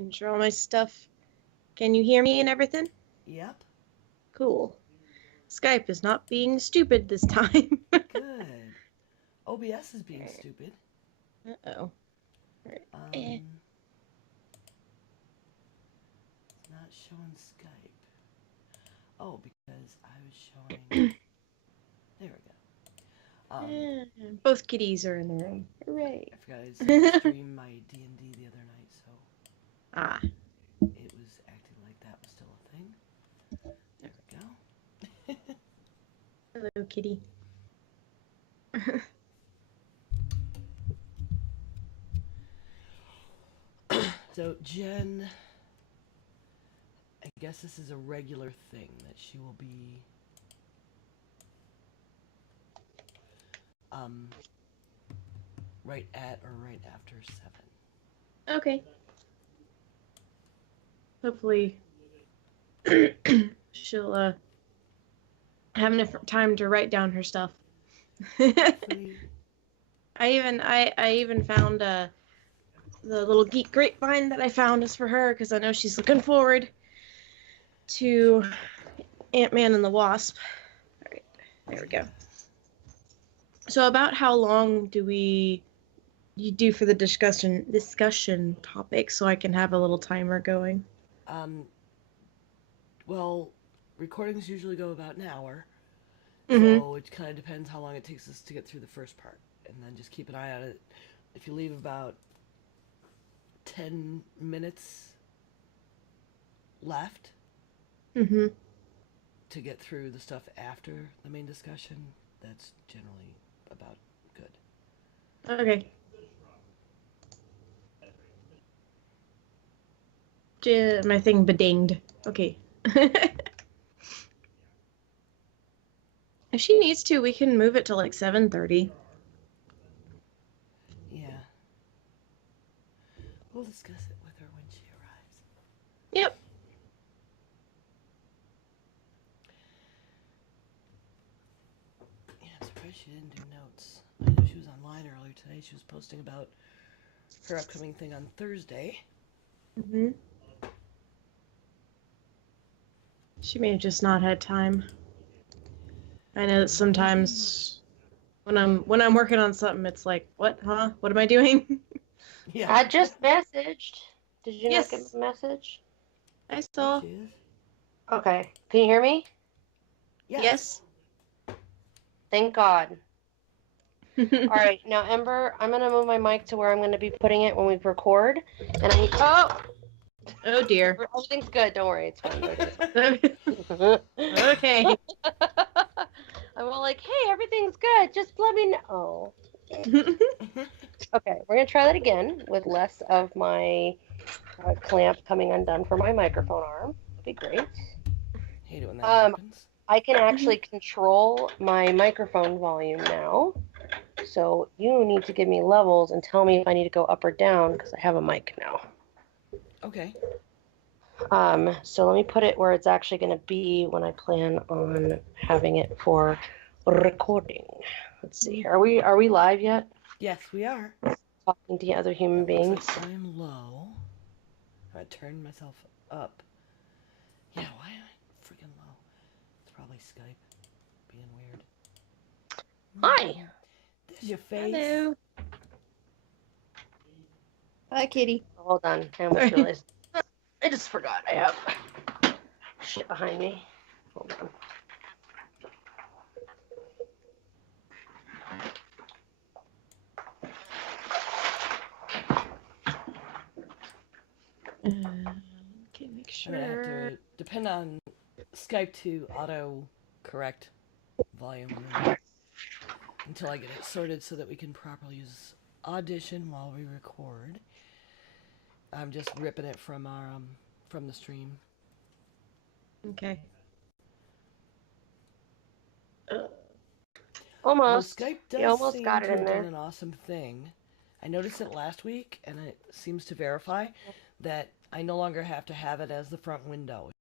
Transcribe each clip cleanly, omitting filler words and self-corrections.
making sure all my stuff. Can you hear me and everything? Yep. Cool. Skype is not being stupid this time. Good. OBS is being stupid. Uh-oh. Right. It's not showing Skype. Oh, because I was showing. There we go. Both kitties are in the room. Hooray! I forgot I decided to stream my D&D the other night, so. It was acting like that was still a thing. There we go. Hello, kitty. So, Jen, I guess this is a regular thing that she will be right at or right after 7. Okay. Hopefully she'll have enough time to write down her stuff. I even found the little Geek grapevine that I found is for her because I know she's looking forward to Ant-Man and the Wasp. All right, there we go. So about how long do you do for the discussion topic so I can have a little timer going? Well, recordings usually go about an hour. So it kind of depends how long it takes us to get through the first part. And then just keep an eye on it. If you leave about 10 minutes left to get through the stuff after the main discussion, that's generally about good. Okay. My thing bedinged. Okay. If she needs to, we can move it to like 7:30. Yeah. We'll discuss it with her when she arrives. Yep. Yeah, I'm surprised she didn't do notes. I know she was online earlier today. She was posting about her upcoming thing on Thursday. She may have just not had time. I know that sometimes when I'm working on something, it's like, what, huh? What am I doing? Yeah. I just messaged. Did you not get the message? I saw. Okay. Can you hear me? Yes. Thank God. All right. Now, Ember, I'm going to move my mic to where I'm going to be putting it when we record. And Oh, dear. Everything's good. Don't worry. It's fine. Okay. I'm all like, hey, everything's good. Just let me know. Okay. We're going to try that again with less of my clamp coming undone for my microphone arm. That'd be great. Hate it when that happens. I can actually control my microphone volume now. So you need to give me levels and tell me if I need to go up or down because I have a mic now. Okay. So let me put it where it's actually going to be when I plan on having it for recording. Let's see. Are we live yet? Yes, we are. Talking to other human beings. Like I'm low. I turned myself up. Yeah, why am I freaking low? It's probably Skype being weird. Hi. There's your face. Hello. Hi, kitty. Hold on. I almost realized. I just forgot I have shit behind me. Hold on. Okay, make sure. I'm gonna have to depend on Skype to auto correct volume until I get it sorted so that we can properly use Audition while we record. I'm just ripping it from our from the stream. Okay. Almost. Though Skype does you almost seem got it to in have there. done an awesome thing. I noticed it last week, and it seems to verify that I no longer have to have it as the front window.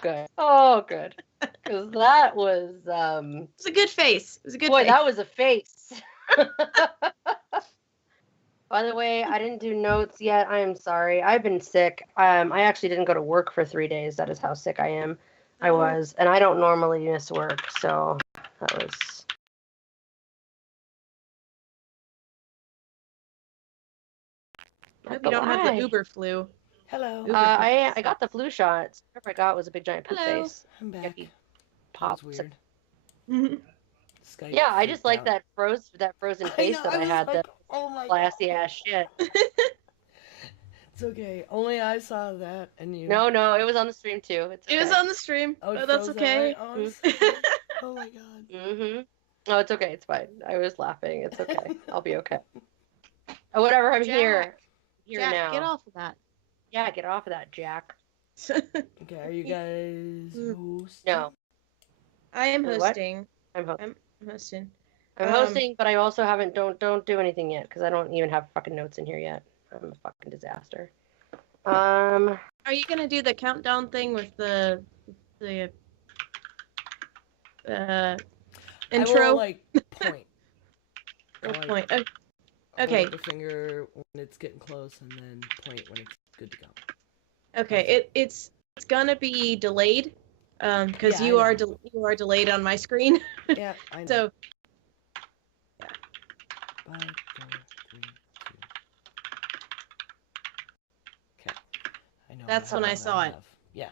good. Oh, good. Because that was, It was a good face. It was a good boy, face. that was a face. By the way, I didn't do notes yet. I am sorry. I've been sick. I actually didn't go to work for 3 days. That is how sick I am. I was, and I don't normally miss work, so that was. I hope you don't have the Uber flu. Hello. I got the flu shot. Whatever I got was a big giant poop Hello. face. I'm back. Yucky. That was Pop. weird. Skype Yeah, I just freaked like out. that frozen face that I had. Like, That oh my classy God. ass shit. It's okay. Only I saw that, and you. No, it was on the stream too. It's okay. It was on the stream, Oh, but it that's froze that okay. way? Oh, I'm sorry. Oh my God. Mhm. Oh, it's okay. It's fine. I was laughing. It's okay. I'll be okay. Oh, whatever. I'm Jack. here. Jack, Now. get off of that. Yeah, get off of that, Jack. Okay, are you guys hosting? No. I am What? hosting. I'm hosting. I'm hosting. I'm hosting, but I also haven't. Don't do anything yet because I don't even have fucking notes in here yet. I'm a fucking disaster. Are you gonna do the countdown thing with the intro? I will, like, point. Or Like, point. hold Okay. up the finger when it's getting close, and then point when it's good to go. Okay. It's gonna be delayed, because Yeah, you I are know. you are delayed on my screen. Yeah, I know. So 5, 4, 3, 2. Okay. I know. That's when I saw it. Yeah.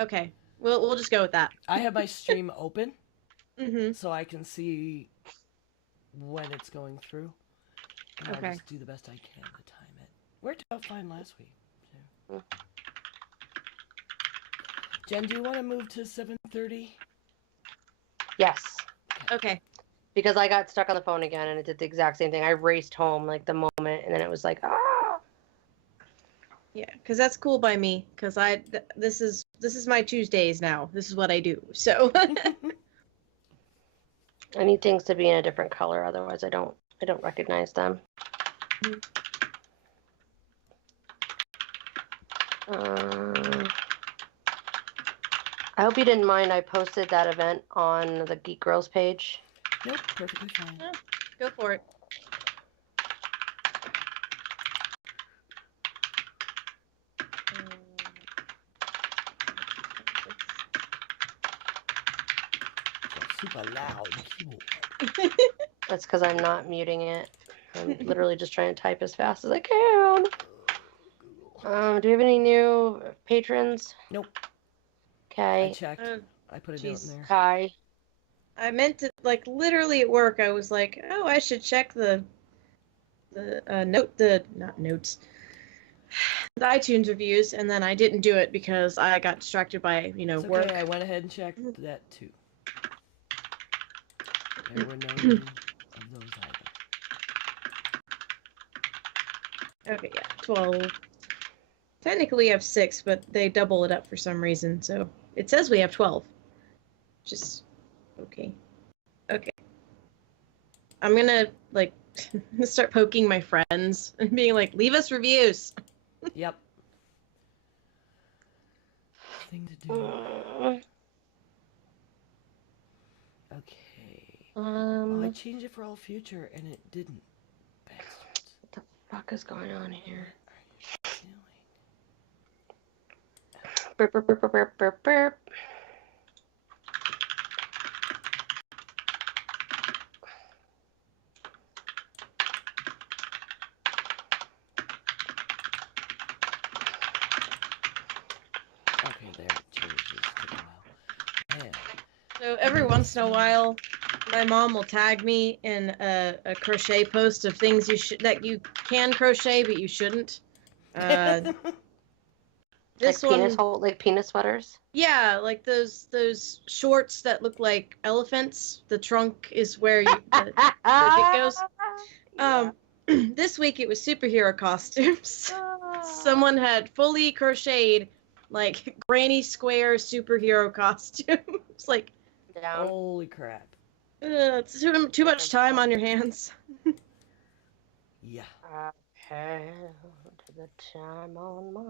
okay, we'll just go with that. I have my stream open, Mm-hmm. so I can see when it's going through. And Okay. I'll just do the best I can to time it. Worked out fine last week. So. Jen, do you want to move to 7:30? Yes. Okay. Because I got stuck on the phone again and it did the exact same thing. I raced home like the moment and then it was like, ah. Yeah, because that's cool by me. Because this is my Tuesdays now. This is what I do. So. I need things to be in a different color, otherwise I don't recognize them. I hope you didn't mind I posted that event on the Geek Girls page. Nope, perfectly fine. Yeah, go for it. Super loud keyboard. That's because I'm not muting it. I'm literally just trying to type as fast as I can. Do we have any new patrons? Nope. Okay. I checked. I put a note in there. Kai. I meant to, like, literally at work, I was like, oh, I should check the iTunes reviews, and then I didn't do it because I got distracted by, It's work. okay, I went ahead and checked that too. There were no of those either. Okay, yeah, 12. Technically we have 6, but they double it up for some reason, so it says we have 12. Just, okay. Okay. I'm gonna, like, start poking my friends and being like, leave us reviews. Yep. Thing to do. Okay. Oh, I changed it for all future and it didn't. Bastards. What the fuck is going on here? What are you doing? Burp, burp, burp, burp, burp, burp, burp. Okay, there it changes. Took a while. Man. So every once in a while, my mom will tag me in a crochet post of things that you can crochet but you shouldn't. This like one, like penis sweaters. yeah, like those shorts that look like elephants. The trunk is where the it goes. This week it was superhero costumes. Someone had fully crocheted like granny square superhero costumes. Like, Down. Holy crap. it's too much time on your hands. Yeah. To the time on my...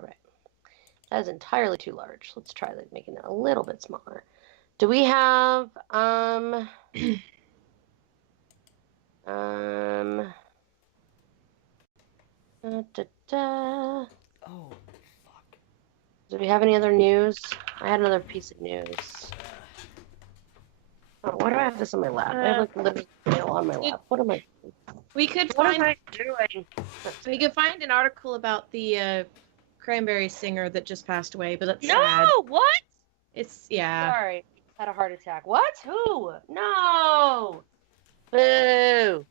Alright. That is entirely too large. Let's try like making that a little bit smaller. Do we have um da, da, da. Oh, fuck. Do we have any other news? I had another piece of news. Oh, why do I have this on my lap? I have like literally mail on my lap. What am I? We could What find am I doing? we could find an article about the cranberry singer that just passed away, but that's No, sad. what? It's yeah. Sorry, had a heart attack. What? Who? No. Boo.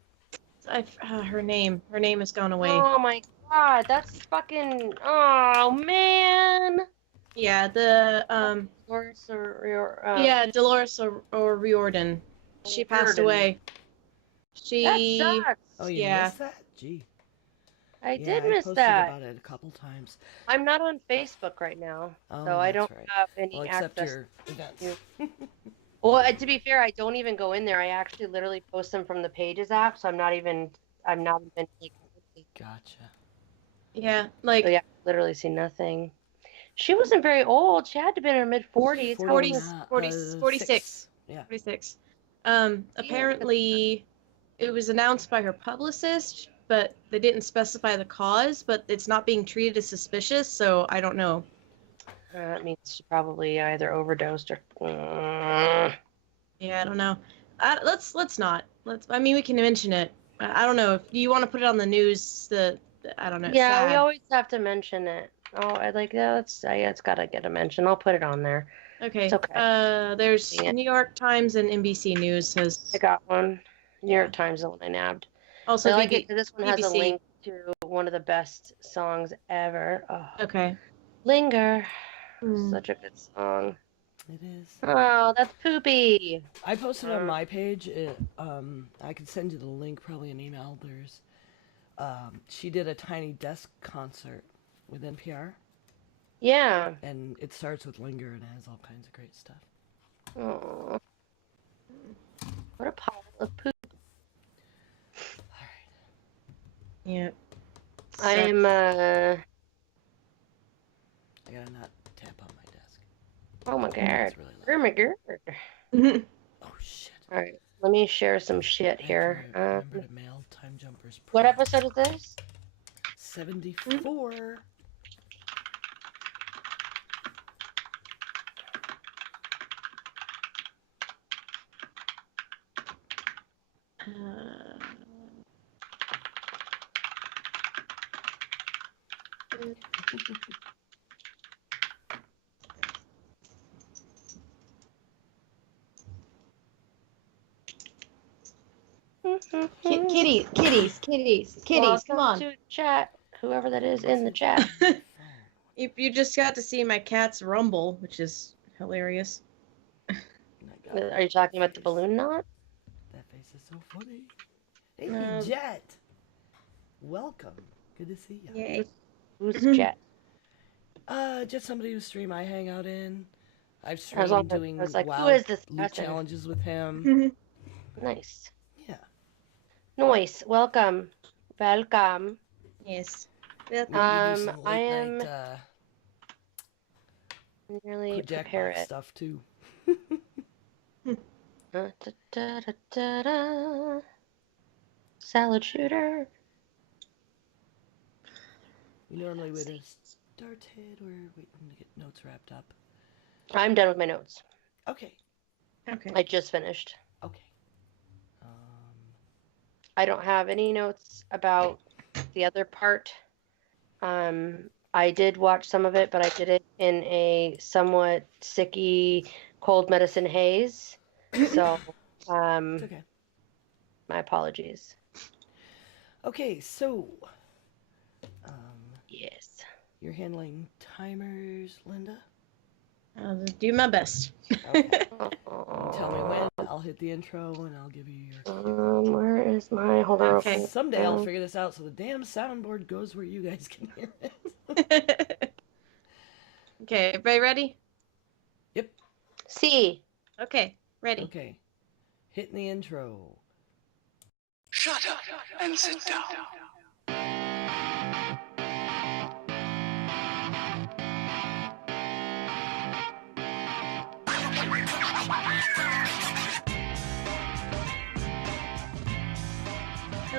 Her name has gone away. Oh my god, that's fucking. Oh man. Yeah, the Dolores yeah, Dolores or Riordan. She passed Riordan. away. She That sucks. Oh, you Yeah. missed that? Gee. I Yeah, did I miss posted that. about it a couple times. I'm not on Facebook right now, Oh, so I that's don't right. have any Well, except access. your events. Well, to be fair, I don't even go in there. I actually literally post them from the Pages app, so I'm not even like, Gotcha. yeah, like so yeah, literally see nothing. She wasn't very old. She had to be in her mid 40s. 46. Yeah. 46. Apparently it was announced by her publicist, but they didn't specify the cause, but it's not being treated as suspicious, so I don't know. That means she probably either overdosed or. Yeah, I don't know. Let's not. I mean, we can mention it. I don't know if you want to put it on the news. I don't know. It's Yeah, we sad. always have to mention it. Oh, I like that. It's gotta get a mention. I'll put it on there. Okay. It's okay. There's Dang it. New York Times and NBC News has I got one. New York Times, the one I nabbed. also I like it because this one has a BBC. link to one of the best songs ever. Oh, Okay. Linger. Hmm. Such a good song. It is. Oh, that's poopy. I posted on my page. I can send you the link, probably an email. There's, she did a Tiny Desk concert with NPR, Yeah. and it starts with Linger and it has all kinds of great stuff. Oh. What a pile of poop. All right. Yeah. I'm I gotta not tap on my desk. oh my god. It's really loud. Oh my god. Oh shit. All right. Let me share some shit here. Remember to mail Time Jumpers. What episode is this? 74. Kitties, Welcome come on. to chat. Whoever that is in the chat. You just got to see my cat's rumble, which is hilarious. Are you talking about the balloon knot? That face is so funny. Hey, No. Jet. Welcome. Good to see you. Yay. Who's Jet? Just somebody whose stream I hang out in. I've I was streamed doing like, WoW who is this loot person? challenges with him. Nice. Yeah. Nice. Welcome. Welcome. Yes. We do some late I am night, nearly put Jack prepare box it. stuff too. Da, da, da, da, da. Salad shooter. We normally would have started. We're waiting to get notes wrapped up. I'm done with my notes. Okay. Okay. I just finished. Okay. I don't have any notes about the other part. I did watch some of it, but I did it in a somewhat sicky cold medicine haze. So, It's okay. my apologies. Okay, so Yes. you're handling timers, Linda? I'll do my best. Okay. Tell me when. I'll hit the intro and I'll give you your. Where is my? Hold on. Okay. Someday I'll figure this out so the damn soundboard goes where you guys can hear it. Okay, everybody ready? Yep. C. Okay, ready. Okay. Hitting the intro. Shut up and sit down.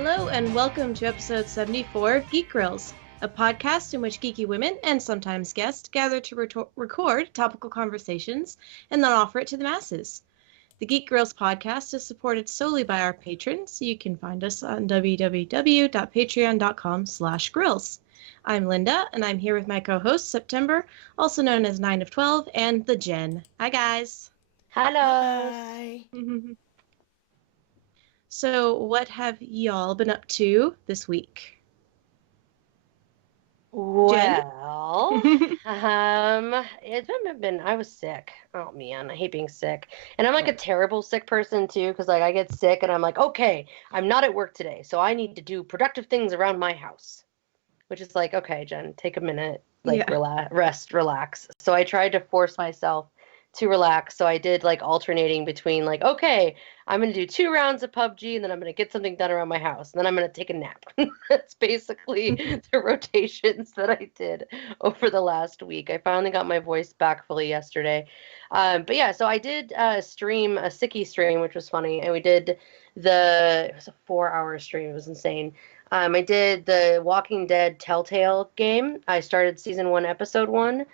Hello and welcome to episode 74 of Geek Grills, a podcast in which geeky women and sometimes guests gather to record topical conversations and then offer it to the masses. The Geek Grills podcast is supported solely by our patrons, so you can find us on www.patreon.com/grills. I'm Linda, and I'm here with my co-host, September, also known as 9 of 12, and the Jen. Hi, guys. Hello. Hi. So, what have y'all been up to this week? Well, it's been, I was sick. Oh man, I hate being sick. And I'm like a terrible sick person too, because like I get sick and I'm like, okay, I'm not at work today, so I need to do productive things around my house. Which is like, okay, Jen, take a minute, like relax. So I tried to force myself to relax. So I did like alternating between like, okay, I'm going to do 2 rounds of PUBG and then I'm going to get something done around my house. And then I'm going to take a nap. That's basically the rotations that I did over the last week. I finally got my voice back fully yesterday. But yeah, so I did stream a Sicky stream, which was funny. And it was a 4-hour stream. It was insane. I did the Walking Dead Telltale game. I started season 1, episode 1.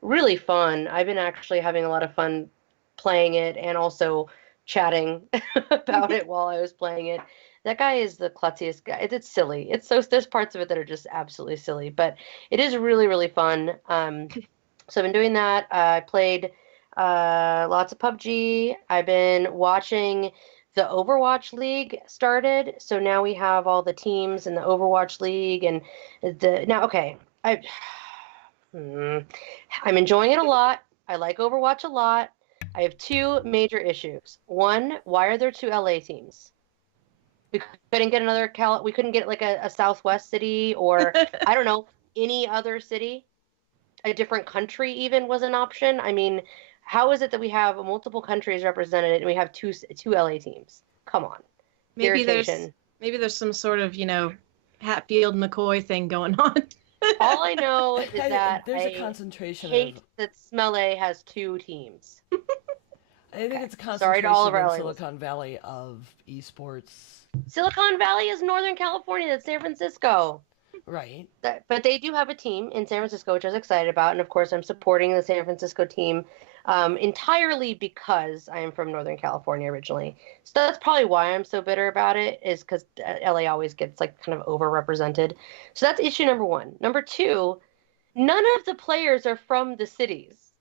Really fun. I've been actually having a lot of fun playing it and also chatting about it while I was playing it. That guy is the klutziest guy. It's silly. There's parts of it that are just absolutely silly, but it is really, really fun. So I've been doing that. I played lots of PUBG. I've been watching the Overwatch League started, so now we have all the teams in the Overwatch League, and I'm enjoying it a lot. I like Overwatch a lot. I have 2 major issues. One, why are there 2 LA teams? We couldn't get we couldn't get like a Southwest city or I don't know, any other city. A different country even was an option. I mean, how is it that we have multiple countries represented and we have two LA teams? Come on. Maybe Irritation. there's some sort of, Hatfield McCoy thing going on. All I know is that there's I a concentration hate of. that Smelly has 2 teams. I think it's a Sorry concentration to all of our in LA Silicon Valley of esports. Silicon Valley is Northern California. That's San Francisco. Right. But they do have a team in San Francisco, which I was excited about. And of course, I'm supporting the San Francisco team entirely because I am from Northern California originally. So that's probably why I'm so bitter about it, is because LA always gets like kind of overrepresented. So that's issue number 1. Number 2, none of the players are from the cities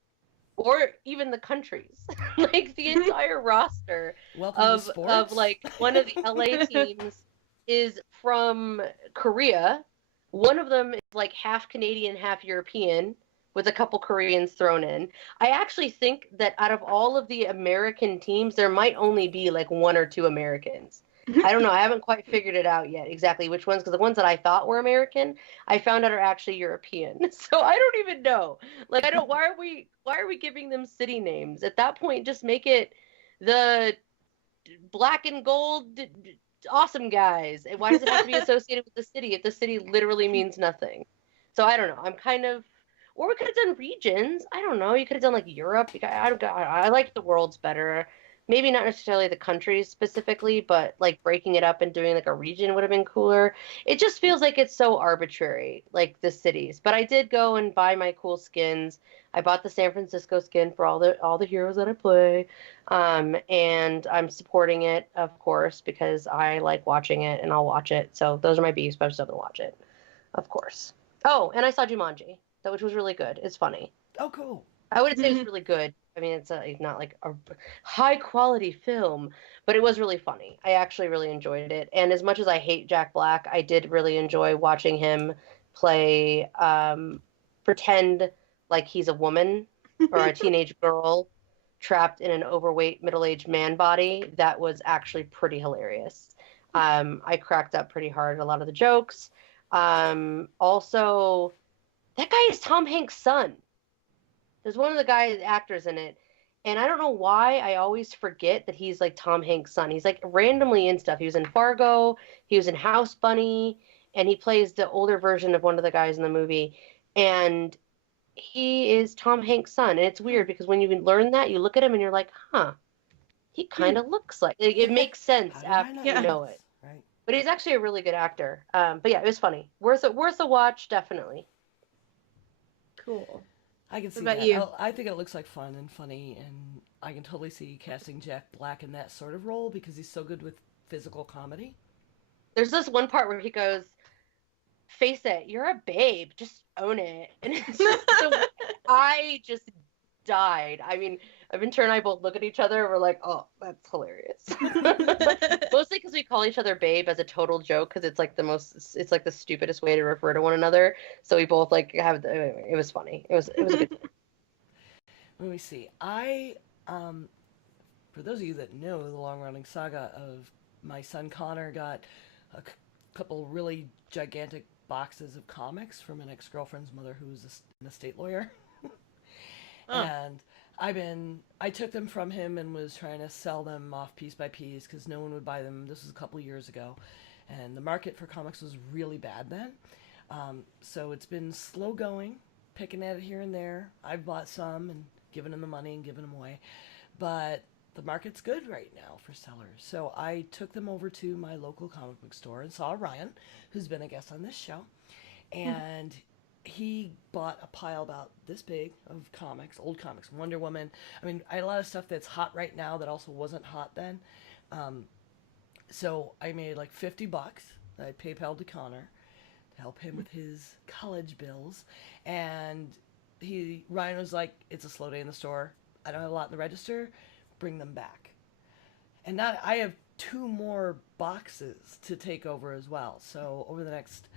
or even the countries. Like the entire roster of like one of the LA teams is from Korea. One of them is like half Canadian, half European, with a couple Koreans thrown in. I actually think that out of all of the American teams, there might only be like 1 or 2 Americans. I don't know. I haven't quite figured it out yet exactly which ones, because the ones that I thought were American, I found out are actually European. So I don't even know. Like, why are we giving them city names? At that point, just make it the black and gold awesome guys. Why does it have to be associated with the city if the city literally means nothing? So I don't know. I'm kind of, or we could have done regions. I don't know. You could have done like Europe. I like the worlds better. Maybe not necessarily the countries specifically, but like breaking it up and doing like a region would have been cooler. It just feels like it's so arbitrary, like the cities. But I did go and buy my cool skins. I bought the San Francisco skin for all the heroes that I play. And I'm supporting it, of course, because I like watching it and I'll watch it. So those are my beefs, but I'm still gonna watch it, of course. Oh, and I saw Jumanji, which was really good. It's funny. Oh, cool. I wouldn't say it's really good. I mean, it's not like a high quality film, but it was really funny. I actually really enjoyed it. And as much as I hate Jack Black, I did really enjoy watching him play, pretend like he's a woman or a teenage girl trapped in an overweight middle-aged man body. That was actually pretty hilarious. I cracked up pretty hard at a lot of the jokes. Also, that guy is Tom Hanks' son. There's one of the actors in it, and I don't know why I always forget that he's like Tom Hanks' son. He's like randomly in stuff. He was in Fargo, he was in House Bunny, and he plays the older version of one of the guys in the movie. And he is Tom Hanks' son. And it's weird because when you learn that, you look at him and you're like, huh, he kind of looks like it. It makes sense after you know it. Right. But he's actually a really good actor. But yeah, it was funny. Worth a watch, definitely. Cool. I can What see about that. you? I think it looks like fun and funny, and I can totally see casting Jack Black in that sort of role because he's so good with physical comedy. There's this one part where he goes, "Face it, you're a babe. Just own it." And it's just I just died. I mean, Ventura and I both look at each other and we're like, "Oh, that's hilarious." Mostly because we call each other babe as a total joke because it's like the stupidest way to refer to one another. So we both like it was funny. It was a good time. Let me see. Um, for those of you that know the long running saga of my son Connor got couple really gigantic boxes of comics from an ex girlfriend's mother who was an estate lawyer. Oh. And I took them from him and was trying to sell them off piece by piece because no one would buy them. This was a couple years ago, and the market for comics was really bad then. So it's been slow going, picking at it here and there. I've bought some and given him the money and given them away, but the market's good right now for sellers. So I took them over to my local comic book store and saw Ryan, who's been a guest on this show, and he bought a pile about this big of comics, old comics, Wonder Woman. I mean, I had a lot of stuff that's hot right now that also wasn't hot then. So I made like $50 that I PayPal to Connor to help him with his college bills. And Ryan was like, "It's a slow day in the store. I don't have a lot in the register. Bring them back." And now I have 2 more boxes to take over as well. So over the next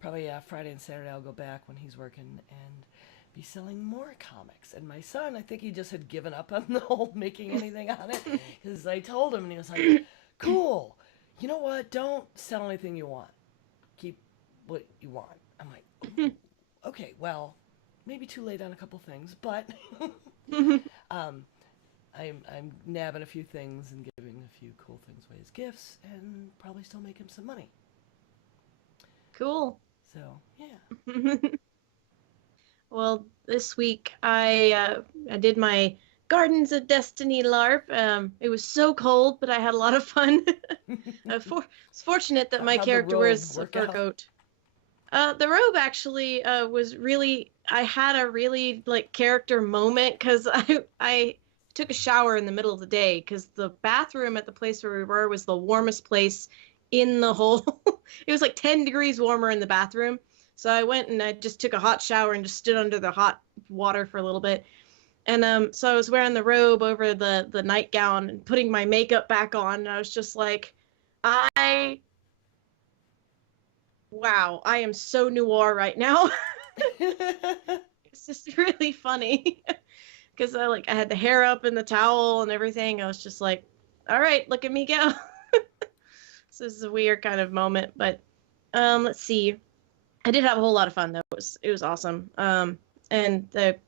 probably Friday and Saturday, I'll go back when he's working and be selling more comics. And my son, I think he just had given up on the whole making anything on it because I told him, and he was like, "Cool. You know what? Don't sell anything you want. Keep what you want." I'm like, "Okay, well, maybe too late on a couple things, but I'm nabbing a few things and giving a few cool things away as gifts, and probably still make him some money." Cool. So yeah. Well, this week I did my Gardens of Destiny LARP. It was so cold, but I had a lot of fun. Was fortunate that my How'd the character robe wears a work fur out? coat. The robe actually was really. I had a really like character moment because I took a shower in the middle of the day because the bathroom at the place where we were was the warmest place in the whole. It was like 10 degrees warmer in the bathroom. So I went and I just took a hot shower and just stood under the hot water for a little bit. And so I was wearing the robe over the nightgown and putting my makeup back on. And I was just like, wow, I am so noir right now. It's just really funny because I had the hair up and the towel and everything. I was just like, all right, look at me go. So this is a weird kind of moment, but let's see. I did have a whole lot of fun though. It was awesome. And the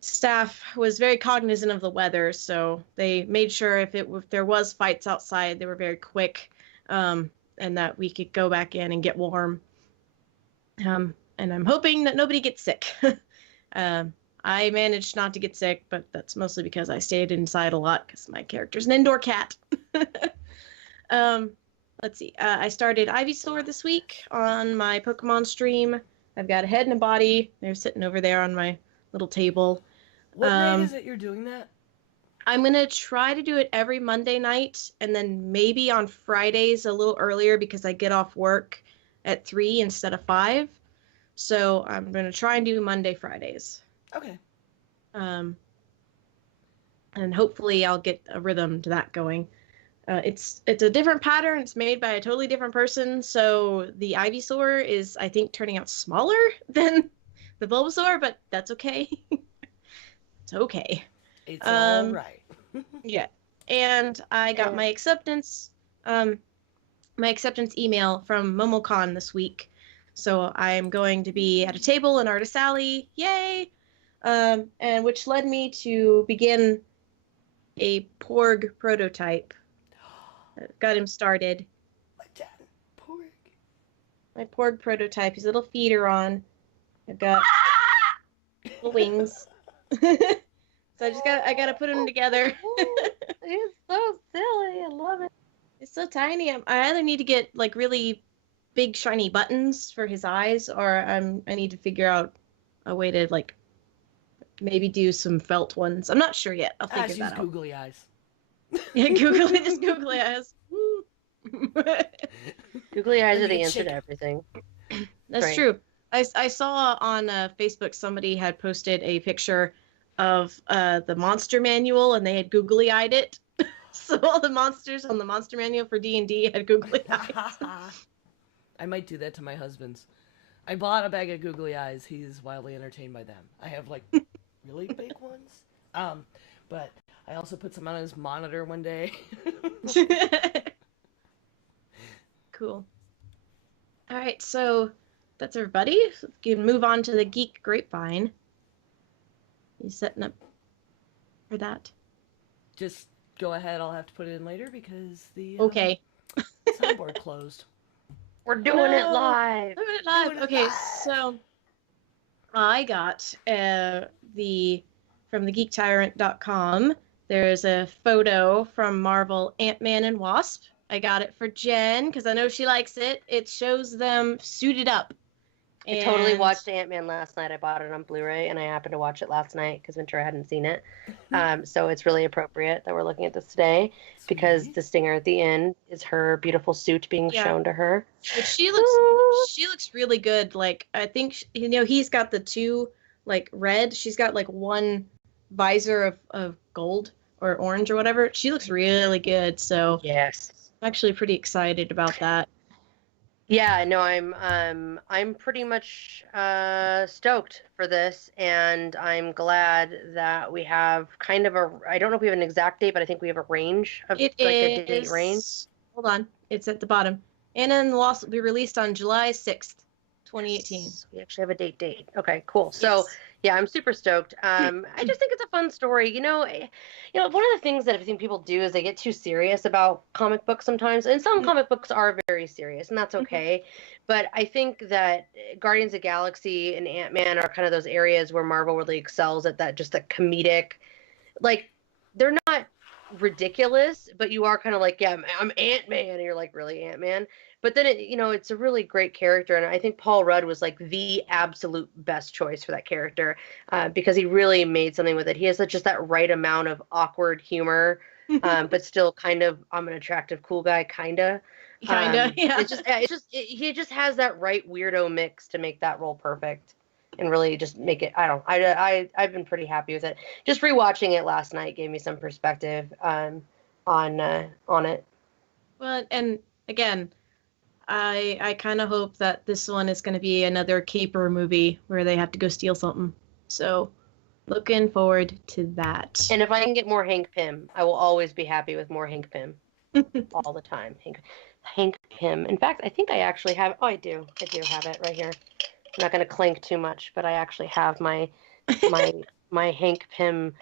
staff was very cognizant of the weather, so they made sure if there was fights outside, they were very quick, and that we could go back in and get warm. And I'm hoping that nobody gets sick. I managed not to get sick, but that's mostly because I stayed inside a lot because my character's an indoor cat. Let's see. I started Ivysaur this week on my Pokemon stream. I've got a head and a body. They're sitting over there on my little table. What night is it you're doing that? I'm going to try to do it every Monday night and then maybe on Fridays a little earlier because I get off work at 3 instead of 5. So I'm going to try and do Monday, Fridays. Okay. And hopefully I'll get a rhythm to that going. It's a different pattern. It's made by a totally different person. So the Ivysaur is, I think, turning out smaller than the Bulbasaur, but that's okay. It's okay. It's all right. Yeah. And I got my acceptance email from MomoCon this week. So I'm going to be at a table in Artist Alley. Yay! And which led me to begin a Porg prototype. Got him started. My Porg prototype. His little feet are on. I've got little wings. So I gotta put them together. He's so silly. I love it. It's so tiny. I either need to get like really big shiny buttons for his eyes, or I need to figure out a way to like maybe do some felt ones. I'm not sure yet. I'll figure She's that out. googly eyes. Yeah, googly, just googly eyes. Googly eyes Or are you the could answer shake- to everything. That's Right. true. I saw on Facebook somebody had posted a picture of the monster manual, and they had googly eyed it. So all the monsters on the monster manual for D&D had googly eyes. I might do that to my husband's. I bought a bag of googly eyes. He's wildly entertained by them. I have like really big ones. But I also put some on his monitor one day. Cool. All right, so that's everybody. So we can move on to the Geek Grapevine. You setting up for that? Just go ahead. I'll have to put it in later because the Okay. soundboard closed. We're doing it No. live. Doing it live. Doing it Okay, live. so I got from the geektyrant.com. There's a photo from Marvel Ant-Man and Wasp. I got it for Jen because I know she likes it. It shows them suited up. I totally And- watched Ant-Man last night. I bought it on Blu-ray, and I happened to watch it last night because Ventura hadn't seen it. So it's really appropriate that we're looking at this today because Sweet. the stinger at the end is her beautiful suit being Yeah. shown to her. But she looks really good. Like I think he's got the two like red. She's got like one visor of gold or orange or whatever. She looks really good. So Yes. I'm actually pretty excited about that. Yeah, no, I'm pretty much stoked for this, and I'm glad that we have kind of I don't know if we have an exact date, but I think we have a range of It like is. a date range. Hold on, it's at the bottom. Anna and the Lost will be released on July 6th, 2018. Yes, we actually have a date. Okay, cool. So Yes. yeah, I'm super stoked. I just think it's a fun story. One of the things that I think people do is they get too serious about comic books sometimes, and some comic books are very serious, and that's okay. But I think that Guardians of the Galaxy and Ant-Man are kind of those areas where Marvel really excels at that, just the comedic. Like, they're not ridiculous, but you are kind of like, yeah, I'm Ant-Man, and you're like, really Ant-Man? But then it's a really great character, and I think Paul Rudd was like the absolute best choice for that character because he really made something with it. He has just that right amount of awkward humor, but still kind of I'm an attractive cool guy, kinda. Kinda, yeah. He just has that right weirdo mix to make that role perfect, and really just make it. I've been pretty happy with it. Just rewatching it last night gave me some perspective on it. Well, and again, I kind of hope that this one is going to be another caper movie where they have to go steal something. So, looking forward to that. And if I can get more Hank Pym, I will always be happy with more Hank Pym. All the time. Hank Pym. In fact, I think I actually have. Oh, I do have it right here. I'm not going to clink too much, but I actually have my Hank Pym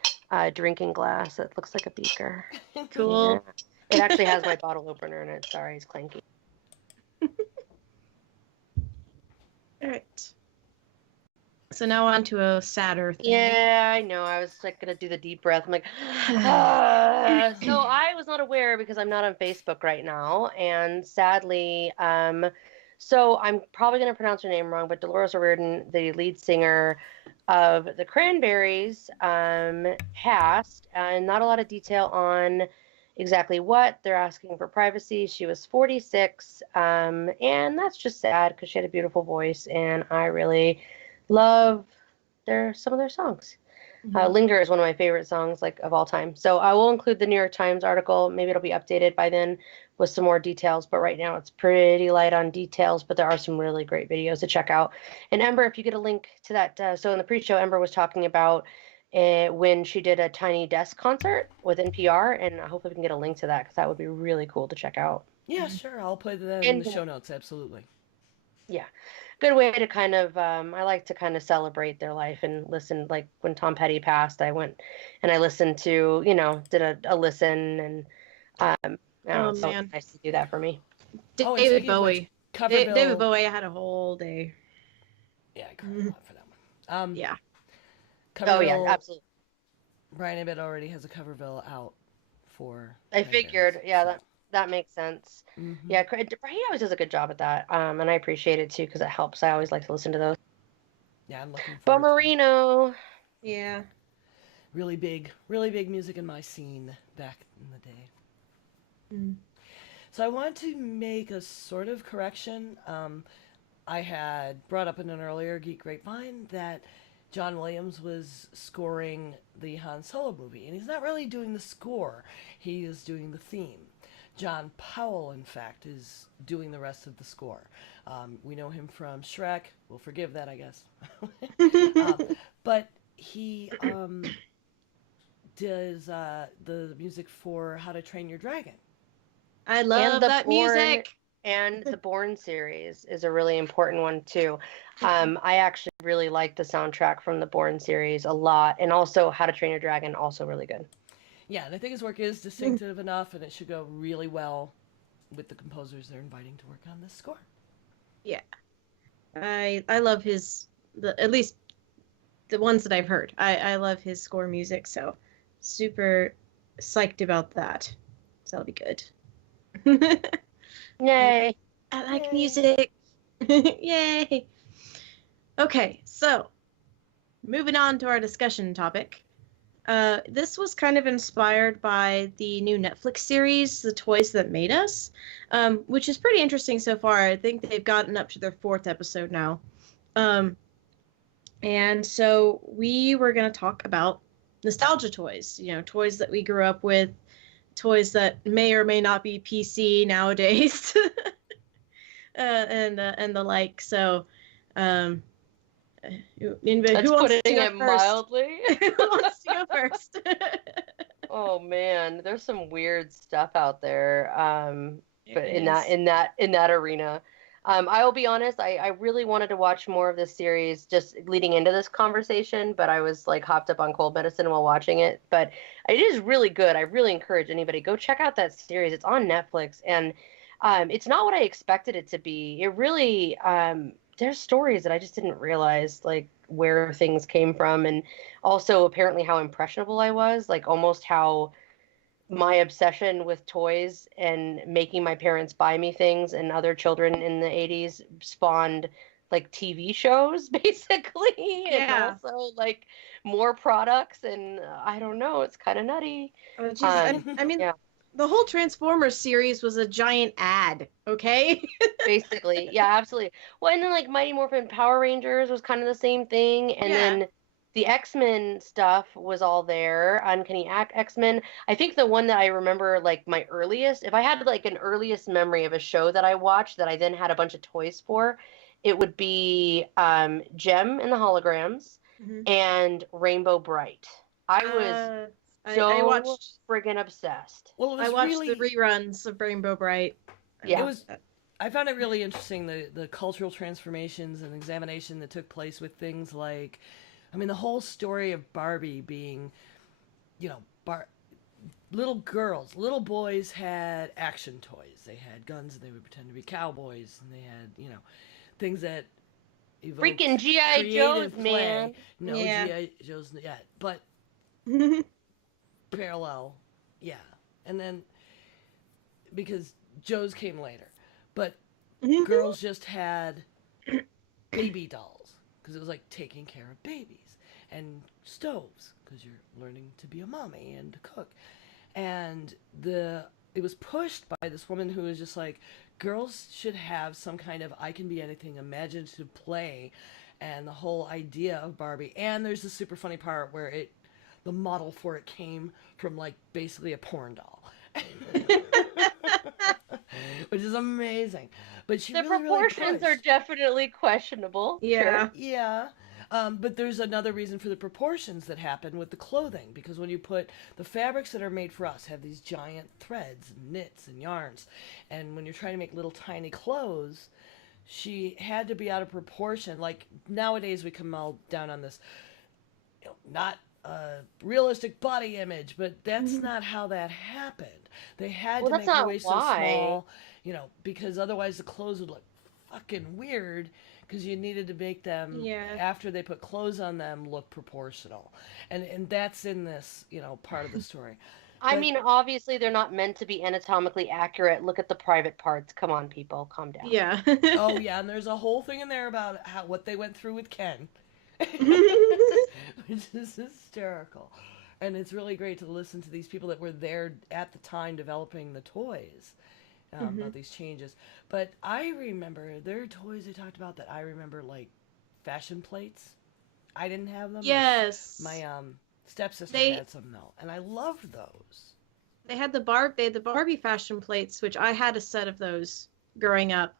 drinking glass. It looks like a beaker. Cool. Yeah. It actually has my bottle opener in it. Sorry, it's clanky. All right. So now on to a sadder thing. Yeah, I know. I was like gonna do the deep breath. I'm like, ah. So I was not aware because I'm not on Facebook right now, and sadly, so I'm probably gonna pronounce her name wrong, but Dolores O'Riordan, the lead singer of the Cranberries, passed, and not a lot of detail on exactly what. They're asking for privacy. She was 46, and that's just sad because she had a beautiful voice, and I really love some of their songs. Linger is one of my favorite songs of all time. So I will include the New York Times article. Maybe it'll be updated by then with some more details, but right now it's pretty light on details, but there are some really great videos to check out. And Ember, if you get a link to that, so in the pre-show, Ember was talking about when she did a Tiny Desk concert with NPR, and I hope we can get a link to that because that would be really cool to check out. Yeah, sure. I'll put that in the show notes. Absolutely. Yeah. Good way to kind of I like to kind of celebrate their life and listen. Like when Tom Petty passed, I went and I listened to did a listen, and I don't know, it's so nice to do that for me. David Bowie. Coverville. David Bowie, I had a whole day. Yeah, I cried a lot for that one. Yeah. Oh yeah, absolutely. Brian Ibbett already has a Coverville out for. I figured, yeah, That makes sense. Mm-hmm. Yeah, he always does a good job at that. And I appreciate it too because it helps. I always like to listen to those. Yeah, I'm looking forward to it. Bummerino. Yeah. Really big music in my scene back in the day. Mm. So I want to make a sort of correction. I had brought up in an earlier Geek Grapevine that John Williams was scoring the Han Solo movie, and he's not really doing the score, he is doing the theme. John Powell, in fact, is doing the rest of the score. We know him from Shrek. We'll forgive that, I guess. But he does the music for How to Train Your Dragon. I And love the that Bourne music. and the Bourne series is a really important one too. I actually really like the soundtrack from the Bourne series a lot, and also How to Train Your Dragon, also really good. Yeah, and I think his work is distinctive enough, and it should go really well with the composers they're inviting to work on this score. Yeah. I love at least the ones that I've heard. I love his score music, so super psyched about that. So that'll be good. Yay! I like Yay. music. Yay. Okay, so moving on to our discussion topic. This was kind of inspired by the new Netflix series, The Toys That Made Us, which is pretty interesting so far. I think they've gotten up to their 4th episode now. And so we were going to talk about nostalgia toys, toys that we grew up with, toys that may or may not be PC nowadays, and the like. So, who That's wants to putting go it first? mildly. Who wants to go first? Oh man, there's some weird stuff out there. But It in that arena. I will be honest, I really wanted to watch more of this series just leading into this conversation, but I was like hopped up on cold medicine while watching it. But it is really good. I really encourage anybody go check out that series. It's on Netflix, and it's not what I expected it to be. It really there's stories that I just didn't realize like where things came from, and also apparently how impressionable I was, like almost how my obsession with toys and making my parents buy me things and other children in the 80s spawned like TV shows basically, and Yeah. also like more products, and I don't know, it's kind of nutty. Oh, Jesus. I mean, Yeah, the whole Transformers series was a giant ad, okay? basically, yeah, absolutely. Well, and then like Mighty Morphin Power Rangers was kind of the same thing, and Yeah. then the X-Men stuff was all there. Uncanny X-Men. I think the one that I remember, like my earliest, if I had like an earliest memory of a show that I watched that I then had a bunch of toys for, it would be Gem and the Holograms Mhm. and Rainbow Bright. I was I so watched friggin' obsessed. Well, it was I watched really the reruns of Rainbow Bright. Yeah. it was. I found it really interesting the cultural transformations and examination that took place with things like, I mean, the whole story of Barbie being, you know, little boys had action toys. They had guns and they would pretend to be cowboys, and they had, things that evoked Freaking G.I. creative Joes, play. man. No Yeah. G.I. Joes yet, but parallel, yeah. And then because Joe's came later, but girls just had baby dolls because it was like taking care of babies, and stoves because you're learning to be a mommy and to cook. And it was pushed by this woman who was just like, girls should have some kind of I can be anything imaginative play, and the whole idea of Barbie. And there's the super funny part where the model for it came from like basically a porn doll. Which is amazing. But she The really, proportions really are definitely questionable. Yeah. Sure. yeah. But there's another reason for the proportions that happen with the clothing, because when you put the fabrics that are made for us have these giant threads and knits and yarns, and when you're trying to make little tiny clothes, she had to be out of proportion. Like nowadays we come all down on this, not a realistic body image, but that's not how that happened. They had Well, to that's make her not waist so why. small, because otherwise the clothes would look fucking weird, because you needed to make them, Yeah. after they put clothes on them, look proportional. And that's in this, part of the story. I But mean, obviously they're not meant to be anatomically accurate. Look at the private parts. Come on, people, calm down. Yeah. oh yeah, and there's a whole thing in there about what they went through with Ken, which is hysterical. And it's really great to listen to these people that were there at the time developing the toys about these changes. But I remember there are toys they talked about that I remember, like fashion plates. I didn't have them. Yes. My stepsister They had some though, and I loved those. they had the Barbie fashion plates, which I had a set of those growing up.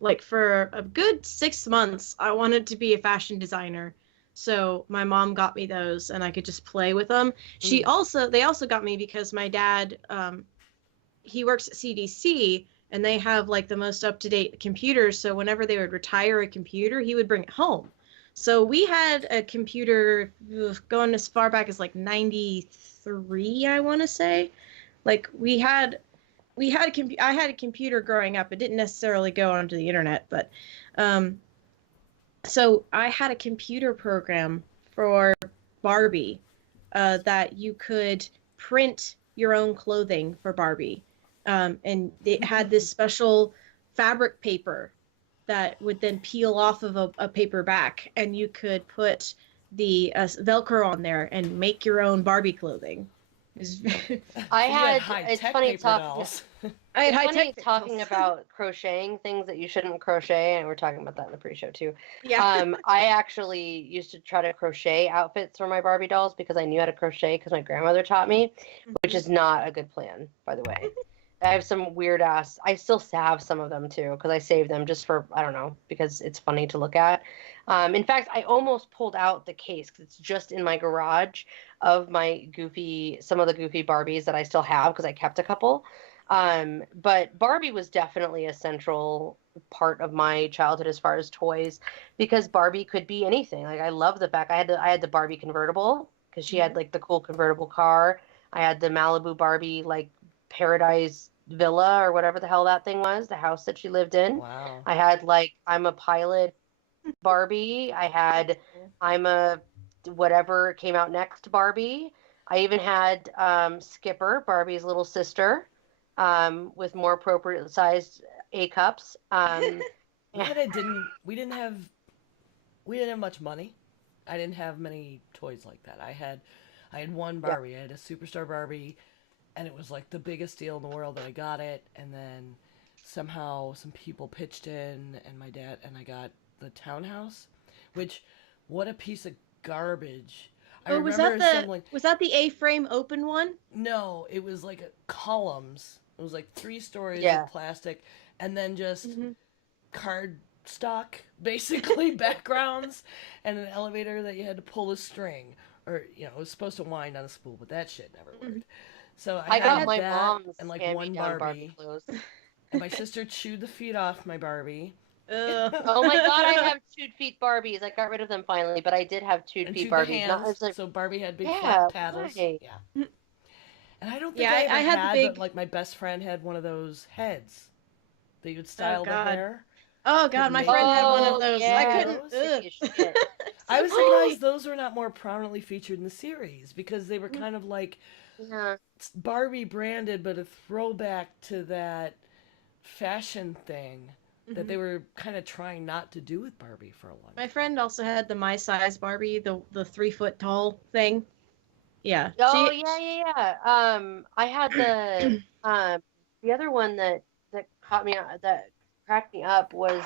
Like for a good 6 months, I wanted to be a fashion designer. So my mom got me those, and I could just play with them. Mm. They also got me because my dad, he works at CDC, and they have like the most up to date computers. So whenever they would retire a computer, he would bring it home. So we had a computer going as far back as like 93, I want to say. Like I had a computer growing up. It didn't necessarily go onto the internet, but um, so I had a computer program for Barbie that you could print your own clothing for Barbie, and it had this special fabric paper that would then peel off of a paper back, and you could put the Velcro on there and make your own Barbie clothing. I You had. It's high-tech funny paper dolls. I had It's high funny tech talking about crocheting things that you shouldn't crochet, and we're talking about that in the pre-show too. Yeah. I actually used to try to crochet outfits for my Barbie dolls because I knew how to crochet because my grandmother taught me, which is not a good plan, by the way. I have some weird ass. I still have some of them too because I saved them just for I don't know because it's funny to look at. In fact, I almost pulled out the case because it's just in my garage of some of the goofy Barbies that I still have because I kept a couple. But Barbie was definitely a central part of my childhood as far as toys because Barbie could be anything. Like I love the fact I had the Barbie convertible because she had like the cool convertible car. I had the Malibu Barbie like Paradise Villa or whatever the hell that thing was, the house that she lived in. Wow. I had like I'm a pilot Barbie. I had I'm a whatever came out next Barbie. I even had Skipper, Barbie's little sister, with more appropriate sized A cups. We kind of didn't. We didn't have much money. I didn't have many toys like that. I had one Yeah. Barbie. I had a Superstar Barbie, and it was like the biggest deal in the world that I got it. And then somehow some people pitched in, and my dad and I got the townhouse, which what a piece of garbage. I Oh, remember assembling. was that the A-frame open one? No, it was like columns. It was like 3 stories Yeah. of plastic, and then just Mhm. card stock, basically backgrounds, and an elevator that you had to pull a string, or it was supposed to wind on a spool, but that shit never worked. So I had got my that mom's and like one hand-me-down Barbie, clothes. and my sister chewed the feet off my Barbie. Ugh. Oh my god, I have chewed feet Barbies. I got rid of them finally, but I did have chewed And feet chewed the Barbies. Not hands, as like so Barbie had big yeah, flat paddles. why? Yeah. And I don't think Yeah, I ever I had the had, big. but like my best friend had one of those heads that you would style the God. hair. Oh God, my friend had one of those. yeah, I couldn't. those sticky as Ugh. shit. I was So surprised sticky. those were not more prominently featured in the series because they were kind of like Yeah. Barbie branded, but a throwback to that fashion thing that they were kind of trying not to do with Barbie for a long My time. friend also had the my size Barbie, the 3 foot tall thing. Yeah. Oh She. yeah. I had the other one that caught me that cracked me up was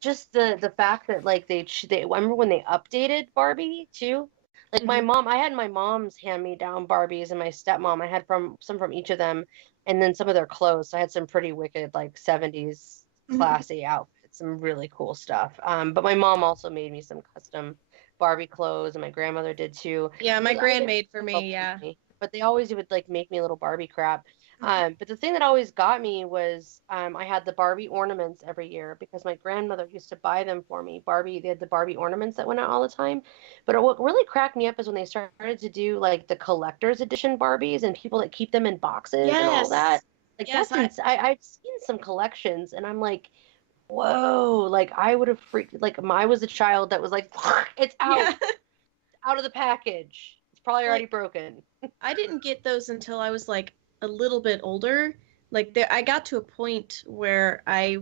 just the fact that like they I remember when they updated Barbie too. Like my Mhm. mom, I had my mom's hand me down Barbies and my stepmom. I had from each of them, and then some of their clothes. So I had some pretty wicked like 70s classy outfits, some really cool stuff. But my mom also made me some custom Barbie clothes, and my grandmother did too. Yeah, my I grand didn't made for help me. Yeah. me, but they always would like make me little Barbie crap. But the thing that always got me was I had the Barbie ornaments every year because my grandmother used to buy them for me. They had the Barbie ornaments that went out all the time. But what really cracked me up is when they started to do like the collector's edition Barbies and people that keep them in boxes and all that. Yes. Like Yes. I've seen some collections and I'm like, whoa, like I would have freaked like I was a child that was like, it's out, Yeah. out of the package. It's probably Like- already broken. I didn't get those until I was like a little bit older. Like I got to a point where I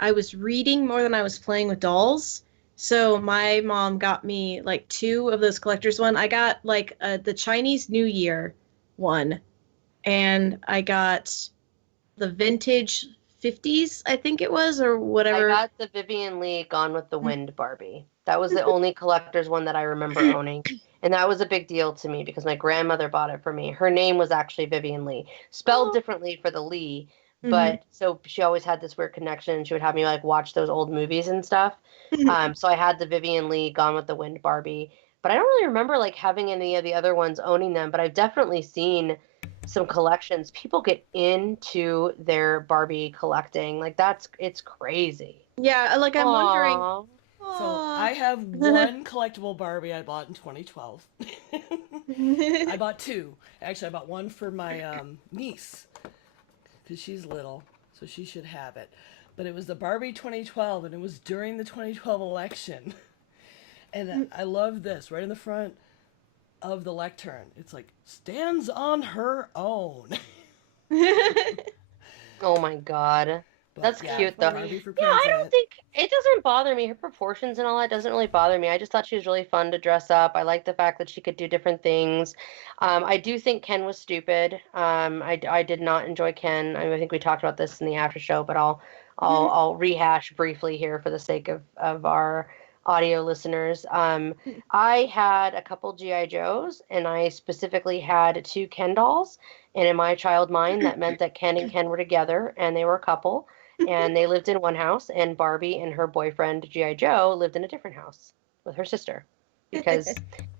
was reading more than I was playing with dolls. So my mom got me like 2 of those collector's one. I got like the Chinese New Year one, and I got the vintage 50s, I think it was, or I whatever. got the Vivian Leigh Gone with the Wind Barbie. That was the only collector's one that I remember owning. And that was a big deal to me because my grandmother bought it for me. Her name was actually Vivian Leigh, spelled Oh. differently for the Lee, Mhm. but so she always had this weird connection. And she would have me like watch those old movies and stuff. So I had the Vivian Leigh Gone with the Wind Barbie, but I don't really remember like having any of the other ones owning them. But I've definitely seen some collections. People get into their Barbie collecting. Like it's crazy. Yeah, like I'm wondering. Aw. So Aw. I have one collectible Barbie I bought in 2012. I bought 2. Actually, I bought one for my niece because she's little, so she should have it. But it was the Barbie 2012, and it was during the 2012 election. And I love this right in the front of the lectern. It's like stands on her own. Oh my God. But That's yeah, cute, though. Barbie for Yeah, I president. don't think it doesn't bother me. Her proportions and all that doesn't really bother me. I just thought she was really fun to dress up. I like the fact that she could do different things. I do think Ken was stupid. I did not enjoy Ken. I think we talked about this in the after show, but I'll rehash briefly here for the sake of our audio listeners. I had a couple GI Joes, and I specifically had 2 Ken dolls. And in my child mind, that meant that Ken and Ken were together, and they were a couple. And they lived in one house, and Barbie and her boyfriend GI Joe lived in a different house with her sister, because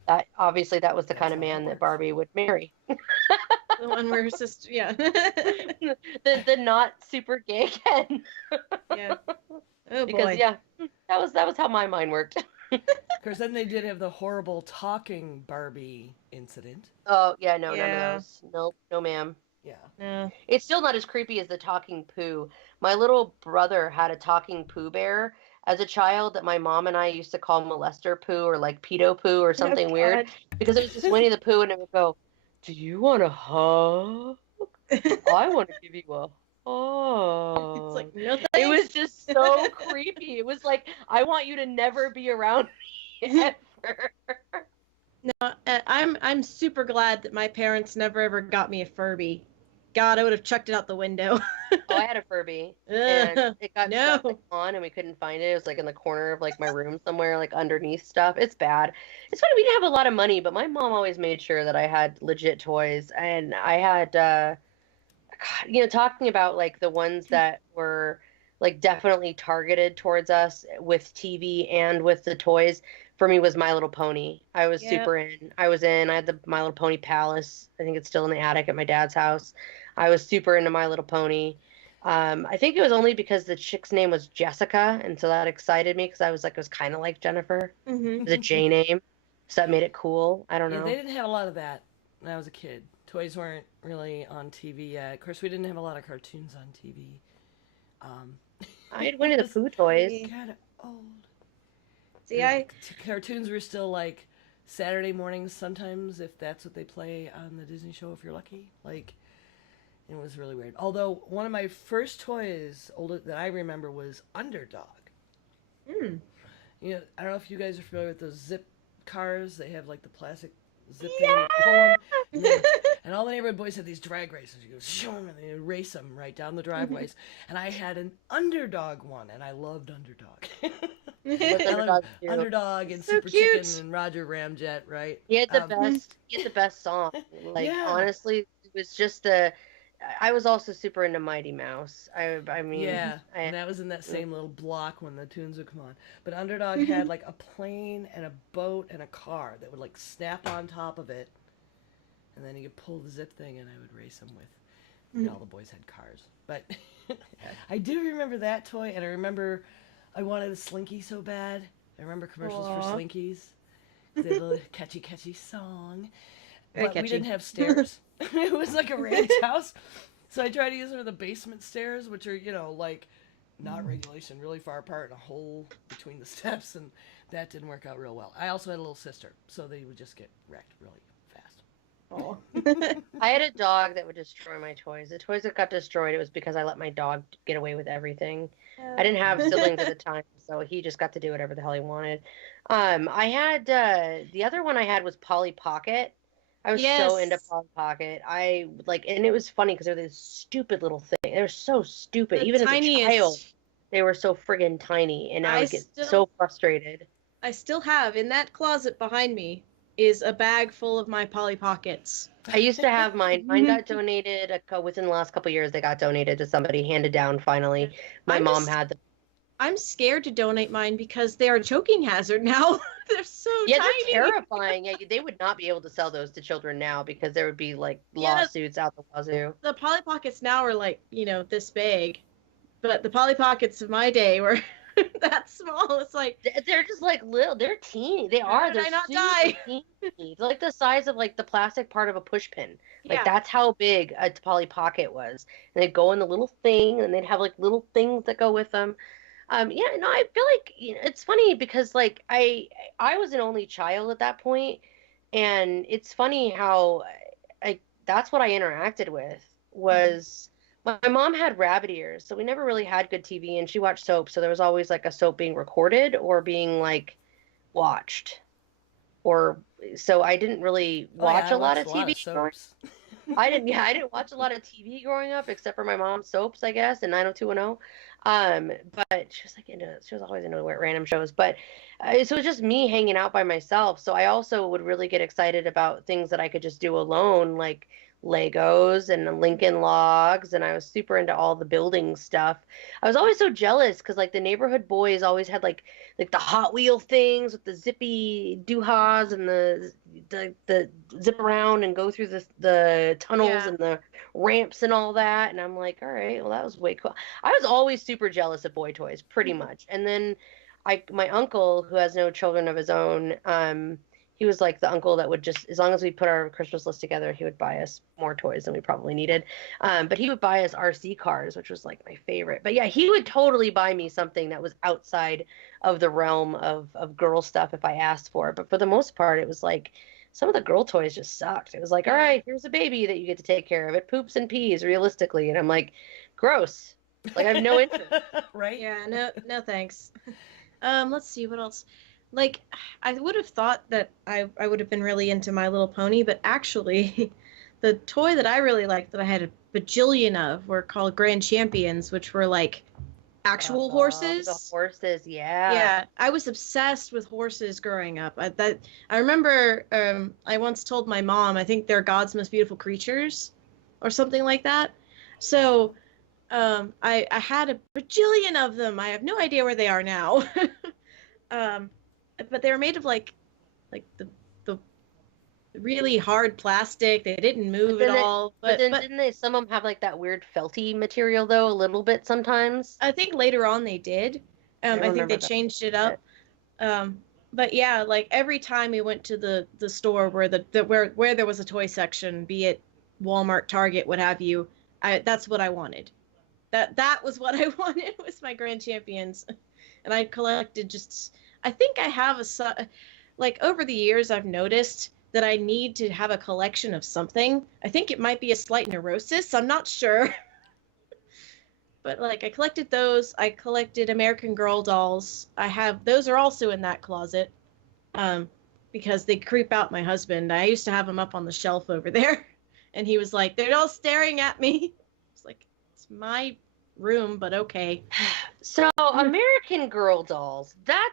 that was the That's kind of how that man that works. Barbie would marry. The one where her sister, yeah. the not super gay Ken. Yeah. Oh Because boy. yeah, that was how my mind worked. Of course, then they did have the horrible talking Barbie incident. Oh yeah, no, none Yeah. of those. Nope, no ma'am. Yeah. No. It's still not as creepy as the talking poo. My little brother had a talking poo bear as a child that my mom and I used to call molester poo or like pedo poo or something weird, God. because it was just Winnie the Pooh and it would go, "Do you want a hug? I want to give you a It's like, hug." no It thanks. was just so creepy. It was like, I want you to never be around me ever. No, I'm super glad that my parents never ever got me a Furby. God, I would have chucked it out the window. Oh, I had a Furby, and Ugh, it got no. stuck on, and we couldn't find it. It was like in the corner of like my room somewhere, like underneath stuff. It's bad. It's funny, we didn't have a lot of money, but my mom always made sure that I had legit toys, and I had, God, talking about like the ones that were like definitely targeted towards us with TV and with the toys. For me was My Little Pony. I was Yep. super in. I had the My Little Pony Palace. I think it's still in the attic at my dad's house. I was super into My Little Pony. I think it was only because the chick's name was Jessica, and so that excited me because I was like, it was kind of like Jennifer. Hmm. It was a J name, so that made it cool. I don't Yeah, know. they didn't have a lot of that when I was a kid. Toys weren't really on TV yet. Of course, we didn't have a lot of cartoons on TV. I had Winnie the Pooh toys. Kind of old. See, I Cartoons were still like Saturday mornings sometimes, if that's what they play on the Disney show, if you're lucky. Like, it was really weird. Although, one of my first toys that I remember was Underdog. mm, I don't know if you guys are familiar with those zip cars. They have like the plastic zip thing, and you pull them. And all the neighborhood boys had these drag races. You go, shoom, and they race them right down the driveways. And I had an Underdog one, and I loved Underdog. What's I Underdog loved do? Underdog and So Super cute. Chicken and Roger Ramjet, right? He had the best. He had the best song. Like Yeah. honestly, it was just I was also super into Mighty Mouse. I mean, Yeah, I, and that was in that same little block when the tunes would come on. But Underdog had like a plane and a boat and a car that would like snap on top of it, and then you could pull the zip thing, and I would race them with. All the boys had cars, but I do remember that toy, and I remember I wanted a Slinky so bad. I remember commercials for Aw. Slinkies. They had a little catchy song. Very But we catchy. didn't have stairs. It was like a ranch house. So I tried to use one of the basement stairs, which are, like not regulation, really far apart, and a hole between the steps, and that didn't work out real well. I also had a little sister, so they would just get wrecked really Oh. I had a dog that would destroy my toys. The toys that got destroyed, it was because I let my dog get away with everything. I didn't have siblings at the time, so he just got to do whatever the hell he wanted. I had the other one I had was Polly Pocket. I was so into Yes. Polly Pocket. I like, and it was funny because they're this stupid little thing. They're so stupid. The Even as a child, tiniest. they were so friggin' tiny, and I I would get still so frustrated. I still have in that closet behind me is a bag full of my Polly Pockets. I used to have mine. Mine got donated within the last couple years. They got donated to somebody, handed down finally. My I'm mom just had them. I'm scared to donate mine because they are a choking hazard now. They're so Yeah, tiny. they're terrifying. Yeah, they would not be able to sell those to children now because there would be like Yeah, lawsuits out the wazoo. the Polly Pockets now are like, this big. But the Polly Pockets of my day were that small. It's like, They're just like little. They're teeny. They how are. did They're I not super die? teeny. They're like the size of like the plastic part of a push pin. Like Yeah. that's how big a Polly Pocket was. And they'd go in the little thing, and they'd have like little things that go with them. Yeah, no, I feel like it's funny because like I was an only child at that point, and it's funny how I that's what I interacted with was my mom had rabbit ears, so we never really had good TV, and she watched soap, so there was always like a soap being recorded or being like watched, or so I didn't really Oh yeah, watch I a lot watched of a lot TV of growing. soaps. I didn't watch a lot of TV growing up except for my mom's soaps, I guess, and 90210. But she was always into random shows. But so it was just me hanging out by myself. So I also would really get excited about things that I could just do alone, like Legos and Lincoln Logs. And I was super into all the building stuff. I was always so jealous because like the neighborhood boys always had like the Hot Wheel things with the zippy doohas and the zip around and go through the tunnels Yeah. and the ramps and all that. And I'm like, all right, well that was way cool. I was always super jealous of boy toys, pretty much. And then my uncle, who has no children of his own, he was like the uncle that would just, as long as we put our Christmas list together, he would buy us more toys than we probably needed. But he would buy us RC cars, which was like my favorite. But yeah, he would totally buy me something that was outside of the realm of girl stuff if I asked for it. But for the most part, it was like some of the girl toys just sucked. It was like, all right, here's a baby that you get to take care of. It poops and pees realistically. And I'm like, gross. Like I have no interest. Right? Yeah, no thanks. Let's see what else. Like, I would have thought that I would have been really into My Little Pony, but actually, the toy that I really liked that I had a bajillion of were called Grand Champions, which were like actual The horses. horses, yeah. Yeah, I was obsessed with horses growing up. I remember I once told my mom, I think they're God's most beautiful creatures, or something like that. So I had a bajillion of them. I have no idea where they are now. But they were made of like the really hard plastic. They didn't move at all. But then But didn't they some of them have like that weird felty material though, a little bit sometimes? I think later on they did. I think remember they that. changed it up. But yeah, like every time we went to the store where where there was a toy section, be it Walmart, Target, what have you, that's what I wanted. That was what I wanted was my Grand Champions, and I collected just. I think I have like over the years I've noticed that I need to have a collection of something. I think it might be a slight neurosis. I'm not sure. But like I collected those. I collected American Girl dolls. Those are also in that closet. Because they creep out my husband. I used to have them up on the shelf over there, and he was like, "They're all staring at me." It's like it's my room, but okay. So American Girl dolls, that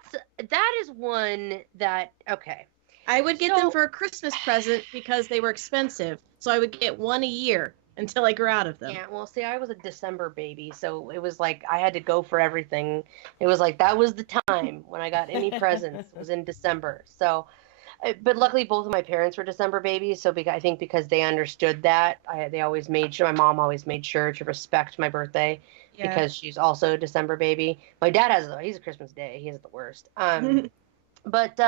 is one that okay. I would get So- them for a Christmas present because they were expensive. So I would get one a year until I grew out of them. Yeah, well, see, I was a December baby, so it was like I had to go for everything. It was like that was the time when I got any presents was in December. So, but luckily both of my parents were December babies, so I think because they understood that, they always made sure. My mom always made sure to respect my birthday Yeah. because she's also a December baby. My dad he's a Christmas day. He has it the worst. But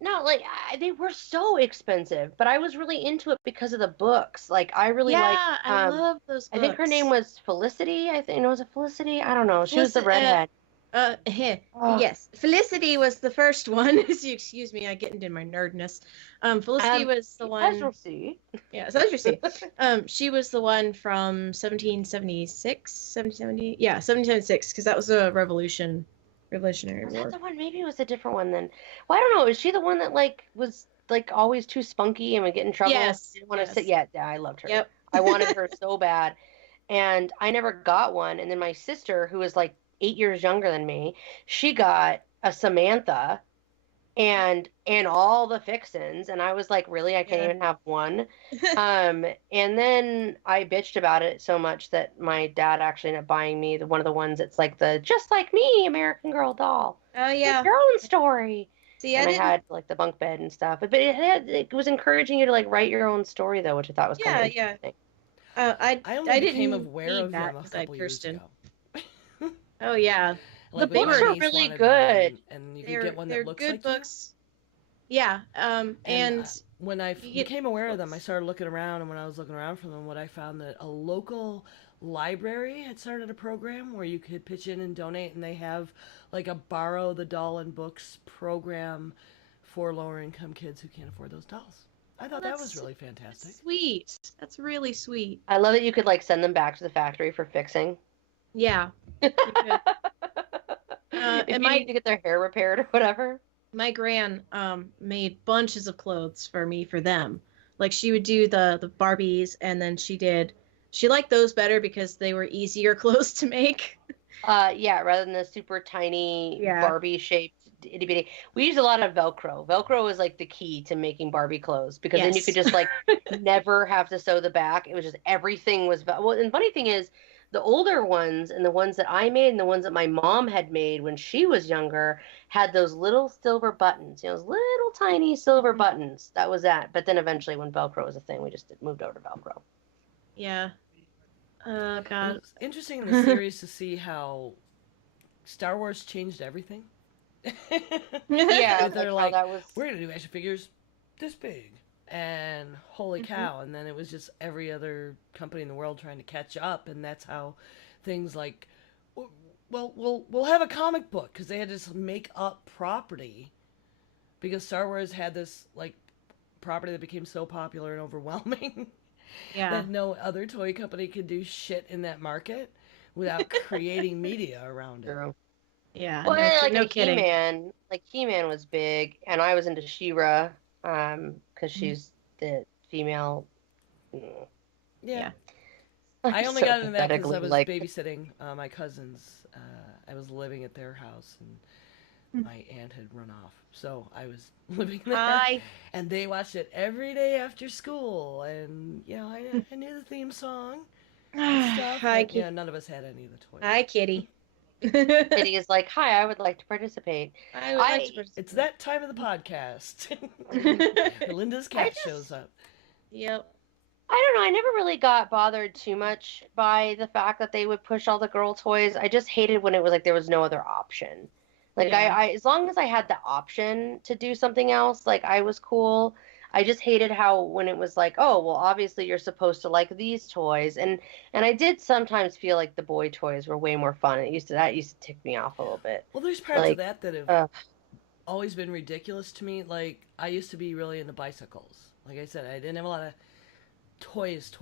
no, like they were so expensive, but I was really into it because of the books. Like I really liked. I love those books. I think her name was Felicity. I think it was a Felicity. I don't know. She was the redhead. Oh. Yes, Felicity was the first one. Excuse me, I get into my nerdness. Felicity was the As one. you'll see. Yeah, so as you see, she was the one from 1776, 1770. Yeah, 1776, because that was a Revolutionary Was War. that the one? Maybe it was a different one then. Well, I don't know. Is she the one that like was like always too spunky and would get in trouble? Yes. Didn't want to Yes. sit. Yeah, I loved her. Yep. I wanted her so bad, and I never got one. And then my sister, who was like 8 years younger than me, she got a Samantha, and all the fixins, and I was like, really, I can't Yeah. even have one. And then I bitched about it so much that my dad actually ended up buying me one of the ones that's like the Just Like Me American Girl doll. Oh yeah. It's your own story. See, And I I didn't. had like the bunk bed and stuff, but it was encouraging you to like write your own story though, which I thought was kind of Yeah. interesting. I only didn't became aware need of that them a 'cause I had couple years Kirsten. ago. Oh yeah. Like, The when books my are niece really wanted good. one, and you They're could get one they're that looks good like books. Yeah. And when I you get became aware of them, I books. started looking around, and when I was looking around for them, what I found that a local library had started a program where you could pitch in and donate, and they have like a borrow the doll and books program for lower income kids who can't afford those dolls. I thought that that's was really fantastic. sweet. That's really sweet. I love that you could like send them back to the factory for fixing. Yeah. You could. If And you need to get their hair repaired or whatever. my gran made bunches of clothes for me for them. Like she would do the Barbies, and then she liked those better because they were easier clothes to make. Yeah, rather than the super tiny Yeah. Barbie shaped itty bitty. We used a lot of Velcro. Velcro was like the key to making Barbie clothes because then you Yes. could just like never have to sew the back. It was just everything was well. And funny thing is, the older ones and the ones that I made and the ones that my mom had made when she was younger had those little silver buttons. You know, those little tiny silver buttons. That was that. But then eventually, when Velcro was a thing, we just moved over to Velcro. Yeah. It God. was interesting in the series to see how Star Wars changed everything. Yeah, They're how like, that was. we're gonna do action figures this big, and holy cow! And then it was just every other company in the world trying to catch up, and that's how things like, well, we'll have a comic book because they had to just make up property because Star Wars had this like property that became so popular and overwhelming Yeah. that no other toy company could do shit in that market without creating media around it. True. Yeah. Well, No, and, like no a kidding. He-Man was big, and I was into She-Ra, because she's the female. Yeah. I'm I only so got into that because I pathetically, was like, babysitting my cousins. I was living at their house, and my aunt had run off, so I was living there. Hi. And they watched it every day after school, and you know, I knew the theme song and stuff. Hi, But, yeah, none of us had any of the toys. Hi, Kitty. Kitty is like, "Hi, I would like to participate." I would like to participate. It's that time of the podcast. Linda's cat shows up. Yep. I don't know. I never really got bothered too much by the fact that they would push all the girl toys. I just hated when it was like there was no other option. Like Yeah. I as long as I had the option to do something else, like I was cool. I just hated how when it was like, oh, well, obviously you're supposed to like these toys, and I did sometimes feel like the boy toys were way more fun. That used to tick me off a little bit. Well, there's parts Like, of that that have uh, always been ridiculous to me. Like, I used to be really into bicycles. Like I said, I didn't have a lot of toys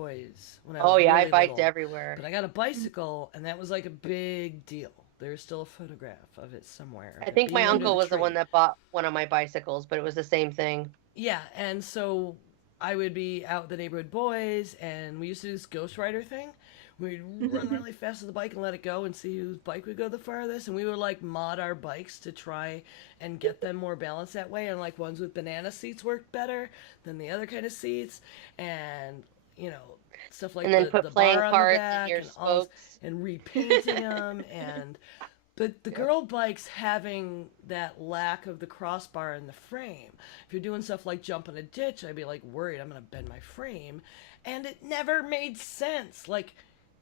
when I was oh yeah, I really biked little. everywhere. But I got a bicycle, and that was like a big deal. There's still a photograph of it somewhere. I think my being under uncle was the tree. one that bought one of my bicycles, but it was the same thing. Yeah, and so I would be out with the neighborhood boys, and we used to do this Ghost Rider thing. We'd run really fast with the bike and let it go and see whose bike would go the farthest. And we would like mod our bikes to try and get them more balanced that way. And like ones with banana seats worked better than the other kind of seats. And, you know, stuff like And then the put bar playing on the cards back in your and all this, spokes. and repainting them. And but the girl bikes having that lack of the crossbar in the frame. If you're doing stuff like jump in a ditch, I'd be like worried I'm going to bend my frame. And it never made sense. Like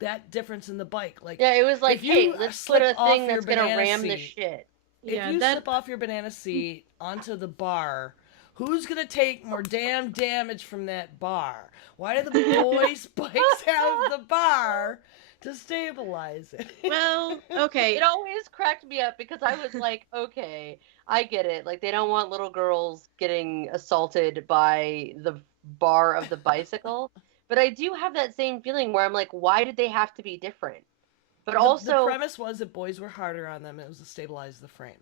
that difference in the bike. Like, Yeah, it was like, if you hey, let's put slip a off thing your that's gonna banana ram the seat- shit. if Yeah, you that slip off your banana seat onto the bar, who's gonna take more damn damage from that bar? Why do the boys' bikes have the bar to stabilize it. Well, okay. It always cracked me up because I was like, okay, I get it. Like, they don't want little girls getting assaulted by the bar of the bicycle. But I do have that same feeling where I'm like, why did they have to be different? But The also, premise was that boys were harder on them. It was to stabilize the frame.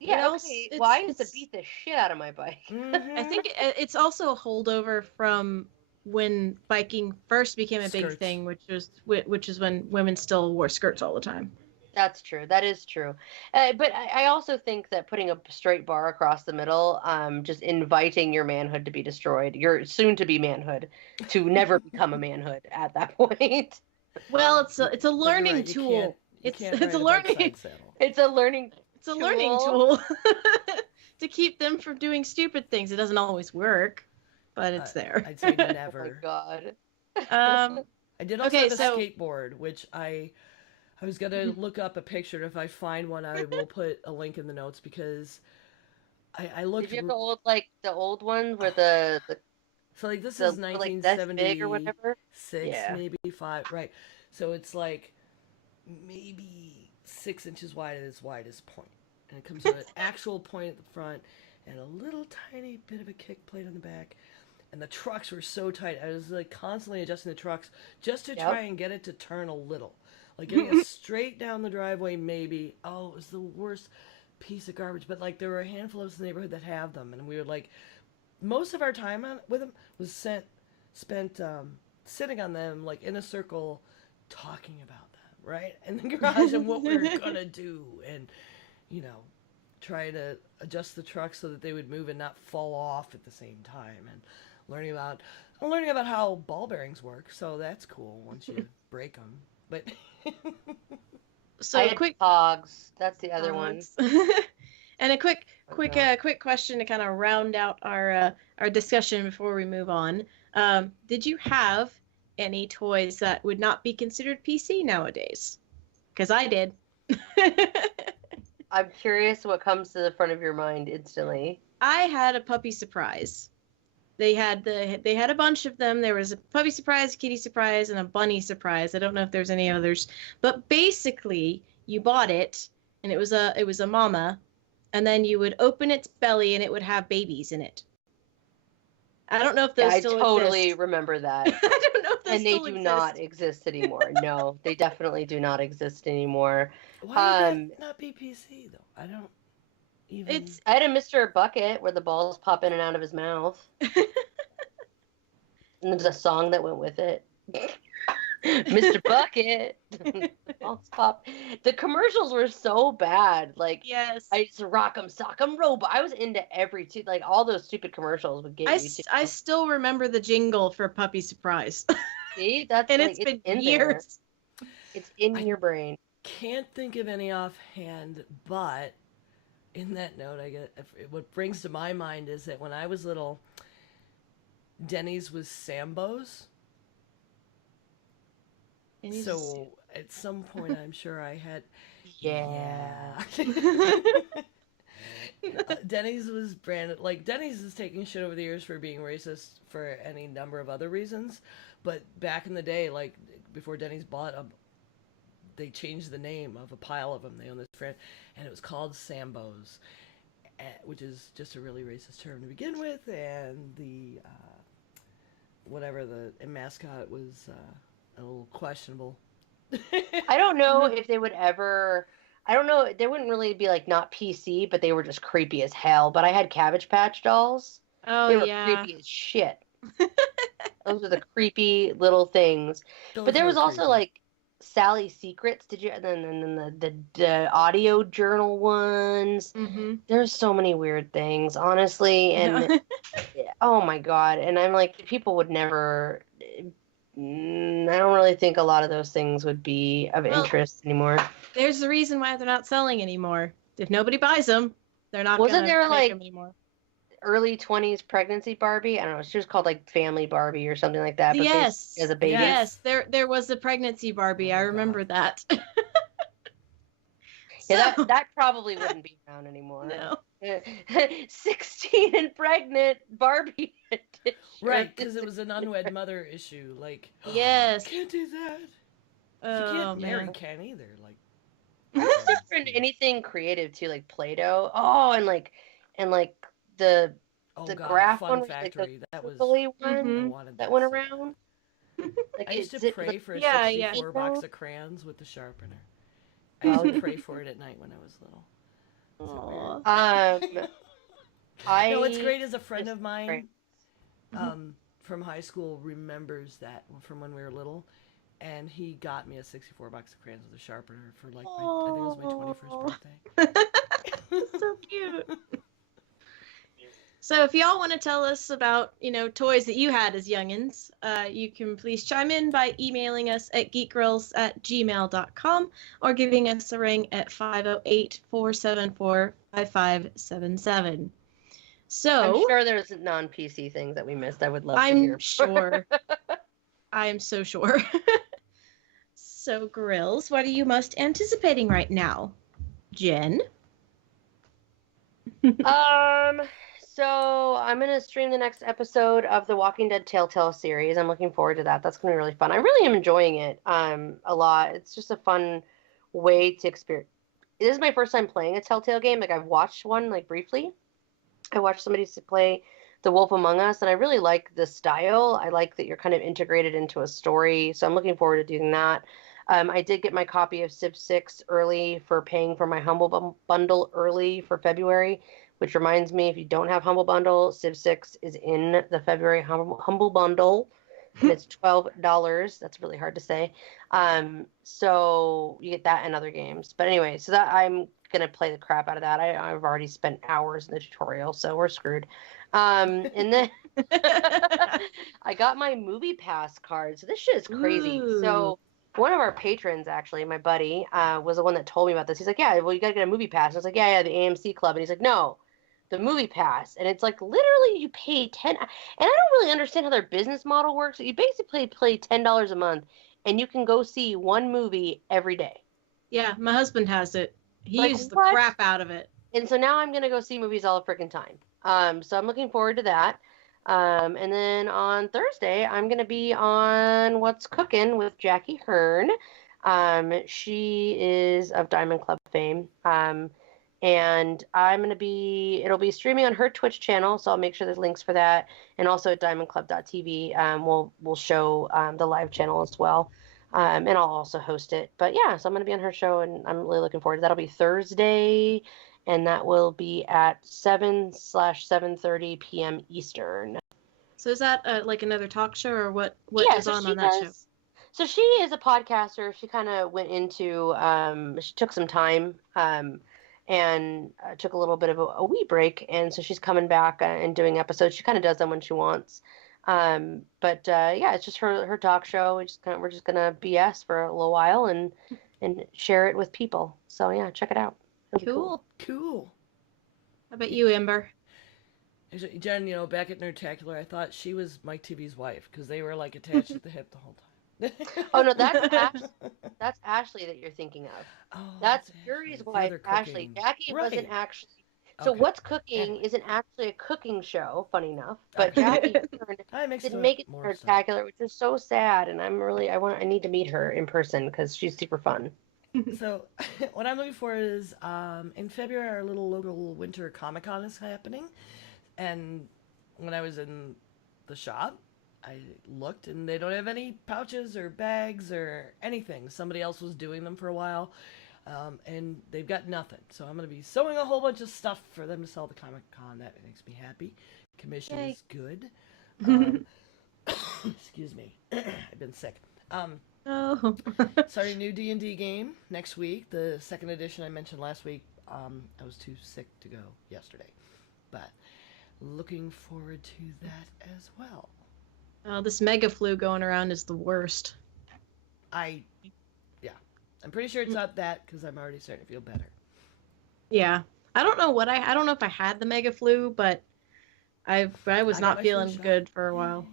yeah, It also- okay. it's- Well, I used to it's- beat the shit out of my bike. Mm-hmm. I think it's also a holdover from when biking first became a big Skirts. thing, which is when women still wore skirts all the time. That's true. That is true. But I also think that putting a straight bar across the middle, just inviting your manhood to be destroyed, your soon-to-be manhood, to never become a manhood at that point. Well, it's a But you're learning right, you tool. can't It's ride a a bike learning side saddle. It's a learning. it's a learning tool to keep them from doing stupid things. It doesn't always work, but it's there. I'd say Oh my never. god. I did also Okay, have a so- skateboard, which I was gonna look up a picture. If I find one, I will put a link in the notes because I looked. Did you have the old one where the So like this the is like this big or 1976, whatever? Yeah. maybe 5, right? So it's like maybe 6 inches wide at its widest point, and it comes with an actual point at the front and a little tiny bit of a kick plate on the back. And the trucks were so tight. I was like constantly adjusting the trucks just to Yep. try and get it to turn a little. Like getting it straight down the driveway, maybe. Oh, it was the worst piece of garbage. But like there were a handful of us in the neighborhood that have them, and we would like most of our time with them was spent sitting on them like in a circle, talking about them, right, in the garage and what we were gonna do, and trying to adjust the truck so that they would move and not fall off at the same time, and learning about how ball bearings work. So that's cool once you break them. But So I had quick Pogs. That's the other one. and a quick no. quick question to kind of round out our discussion before we move on. Did you have any toys that would not be considered PC nowadays? Because I did. I'm curious what comes to the front of your mind instantly. I had a puppy surprise. They had a bunch of them. There was a puppy surprise, a kitty surprise, and a bunny surprise. I don't know if there's any others, but basically you bought it, and it was a mama, and then you would open its belly, and it would have babies in it. I don't know if those I still totally exist. remember that. I don't know if those And they still do exist. not exist anymore. No, they definitely do not exist anymore. why would that not be PC though? I don't even. It's I had a Mr. Bucket where the balls pop in and out of his mouth. And there's a song that went with it. Mr. Bucket. Balls pop. The commercials were so bad. Like, yes. I used to rock 'em, sock 'em, robot. I was into like all those stupid commercials would get you too. I still remember the jingle for Puppy Surprise. See, that's And like, it's been in years. there. It's in your brain. Can't think of any offhand, but in that note, what brings to my mind is that when I was little, Denny's was Sambo's. And he's So at some point, I'm sure I had. Yeah. Denny's was branded like Denny's is taking shit over the years for being racist for any number of other reasons, but back in the day, like before Denny's bought they changed the name of a pile of them. They own this brand, and it was called Sambo's, which is just a really racist term to begin with, and the whatever the mascot was a little questionable. I don't know if they would ever. I don't know. They wouldn't really be like not PC, but they were just creepy as hell. But I had Cabbage Patch dolls. Oh They were yeah. creepy as shit. Those are the creepy little things. Those But there were was also creepy. like Sally Secrets. Did you? And then the audio journal ones. Mm-hmm. There's so many weird things, honestly. And oh my god. And I'm like, people would never. I don't really think a lot of those things would be of Well, interest anymore. There's the reason why they're not selling anymore. If nobody buys them, they're not Wasn't gonna there, make like, them anymore. Early 20s pregnancy Barbie? I don't know. She was called like Family Barbie or something like that. But Yes. basically as a baby. Yes, there was a pregnancy Barbie. Oh I my remember that. Yeah, So- that probably wouldn't be around anymore. no. 16 and pregnant Barbie edition. Right, because it was an unwed mother issue. Like, Yes. can't do that. She Oh can't marry man. Ken either. Like, I was super into anything creative too, like Play-Doh. Oh, and like the oh the God, graph Fun one, like the Factory. That was circly I one Mhm. wanted that that went so bad. around. Like I used to it zipped, pray like, for a Yeah, yeah. 64 you box know? of crayons with the sharpener. I used Oh, to pray for it at night when I was little. So Aw. weird. No, what's I great is a friend just of mine Mhm. from high school remembers that from when we were little, and he got me a 64 box of crayons with a sharpener for like I think it was my 21st Aw. birthday. So cute. So if y'all want to tell us about, toys that you had as youngins, you can please chime in by emailing us at geekgirls@gmail.com or giving us a ring at 508-474-5577. I'm So sure there's non-PC things that we missed. I would love to I'm hear. sure. I am so sure. So Grills, what are you most anticipating right now? Jen? So I'm gonna stream the next episode of the Walking Dead Telltale series. I'm looking forward to that. That's gonna be really fun. I really am enjoying it a lot. It's just a fun way to experience. This is my first time playing a Telltale game. Like I've watched one like briefly. I watched somebody play The Wolf Among Us, and I really like the style. I like that you're kind of integrated into a story. So I'm looking forward to doing that. I did get my copy of Civ 6 early for paying for my Humble Bundle early for February, which reminds me, if you don't have Humble Bundle, Civ 6 is in the February Humble Bundle, and it's $12. That's really hard to say. So you get that and other games. But anyway, so that I'm gonna play the crap out of that. I've already spent hours in the tutorial, so we're screwed. And then I got my Movie Pass card. So this shit is crazy. Ooh. So one of our patrons, actually, my buddy, was the one that told me about this. He's like, "Yeah, well, you gotta get a Movie Pass." And I was like, "Yeah, the AMC Club." And he's like, "No, the Movie Pass." And it's like literally you pay 10, and I don't really understand how their business model works. You basically pay $10 a month, and you can go see one movie every day. Yeah, my husband has it. He Like, uses the what? crap out of it. And so now I'm gonna go see movies all the freaking time. So I'm looking forward to that. And then on Thursday, I'm gonna be on What's Cooking with Jackie Hearn. She is of Diamond Club fame. And it'll be streaming on her Twitch channel, so I'll make sure there's links for that, and also at diamondclub.tv. We'll show the live channel as well. And I'll also host it. But yeah, so I'm gonna be on her show, and I'm really looking forward to that. That'll be Thursday, and that will be at 7/7:30 p.m. Eastern. So is that like another talk show, or what Yeah, goes so on she that show? does. So she is a podcaster. She kind of went into. She took some time. And took a little bit of a wee break, and so she's coming back and doing episodes. She kind of does them when she wants. But yeah, it's just her talk show. We're just gonna BS for a little while and share it with people. So yeah, check it out. It'll be Cool. Cool. How about you, Amber? Actually, Jen, back at Nerdtacular, I thought she was Mike TV's wife because they were like attached at the hip the whole time. Oh no, that's Ashley that you're thinking of. Oh, That's Ashley. Yuri's The wife, other Ashley. cooking. Jackie wasn't Right. actually. So Okay. What's Cooking isn't actually a cooking show, funny enough. But Okay. Jackie That makes didn't make it more sense. spectacular, which is so sad. And I need to meet her in person because she's super fun. So, what I'm looking for is in February, our little local winter Comic Con is happening. And when I was in the shop, I looked and they don't have any pouches or bags or anything. Somebody else was doing them for a while. And they've got nothing. So I'm going to be sewing a whole bunch of stuff for them to sell at the Comic Con. That makes me happy. Commission Yay. is good. Excuse me. I've been sick. Oh. Starting a new D&D game next week. The second edition I mentioned last week. I was too sick to go yesterday. But looking forward to that as well. Oh, this mega flu going around is the worst. I'm pretty sure it's not that because I'm already starting to feel better. Yeah. I don't know if I had the mega flu, but I was I got not my feeling flu shot. good for a while.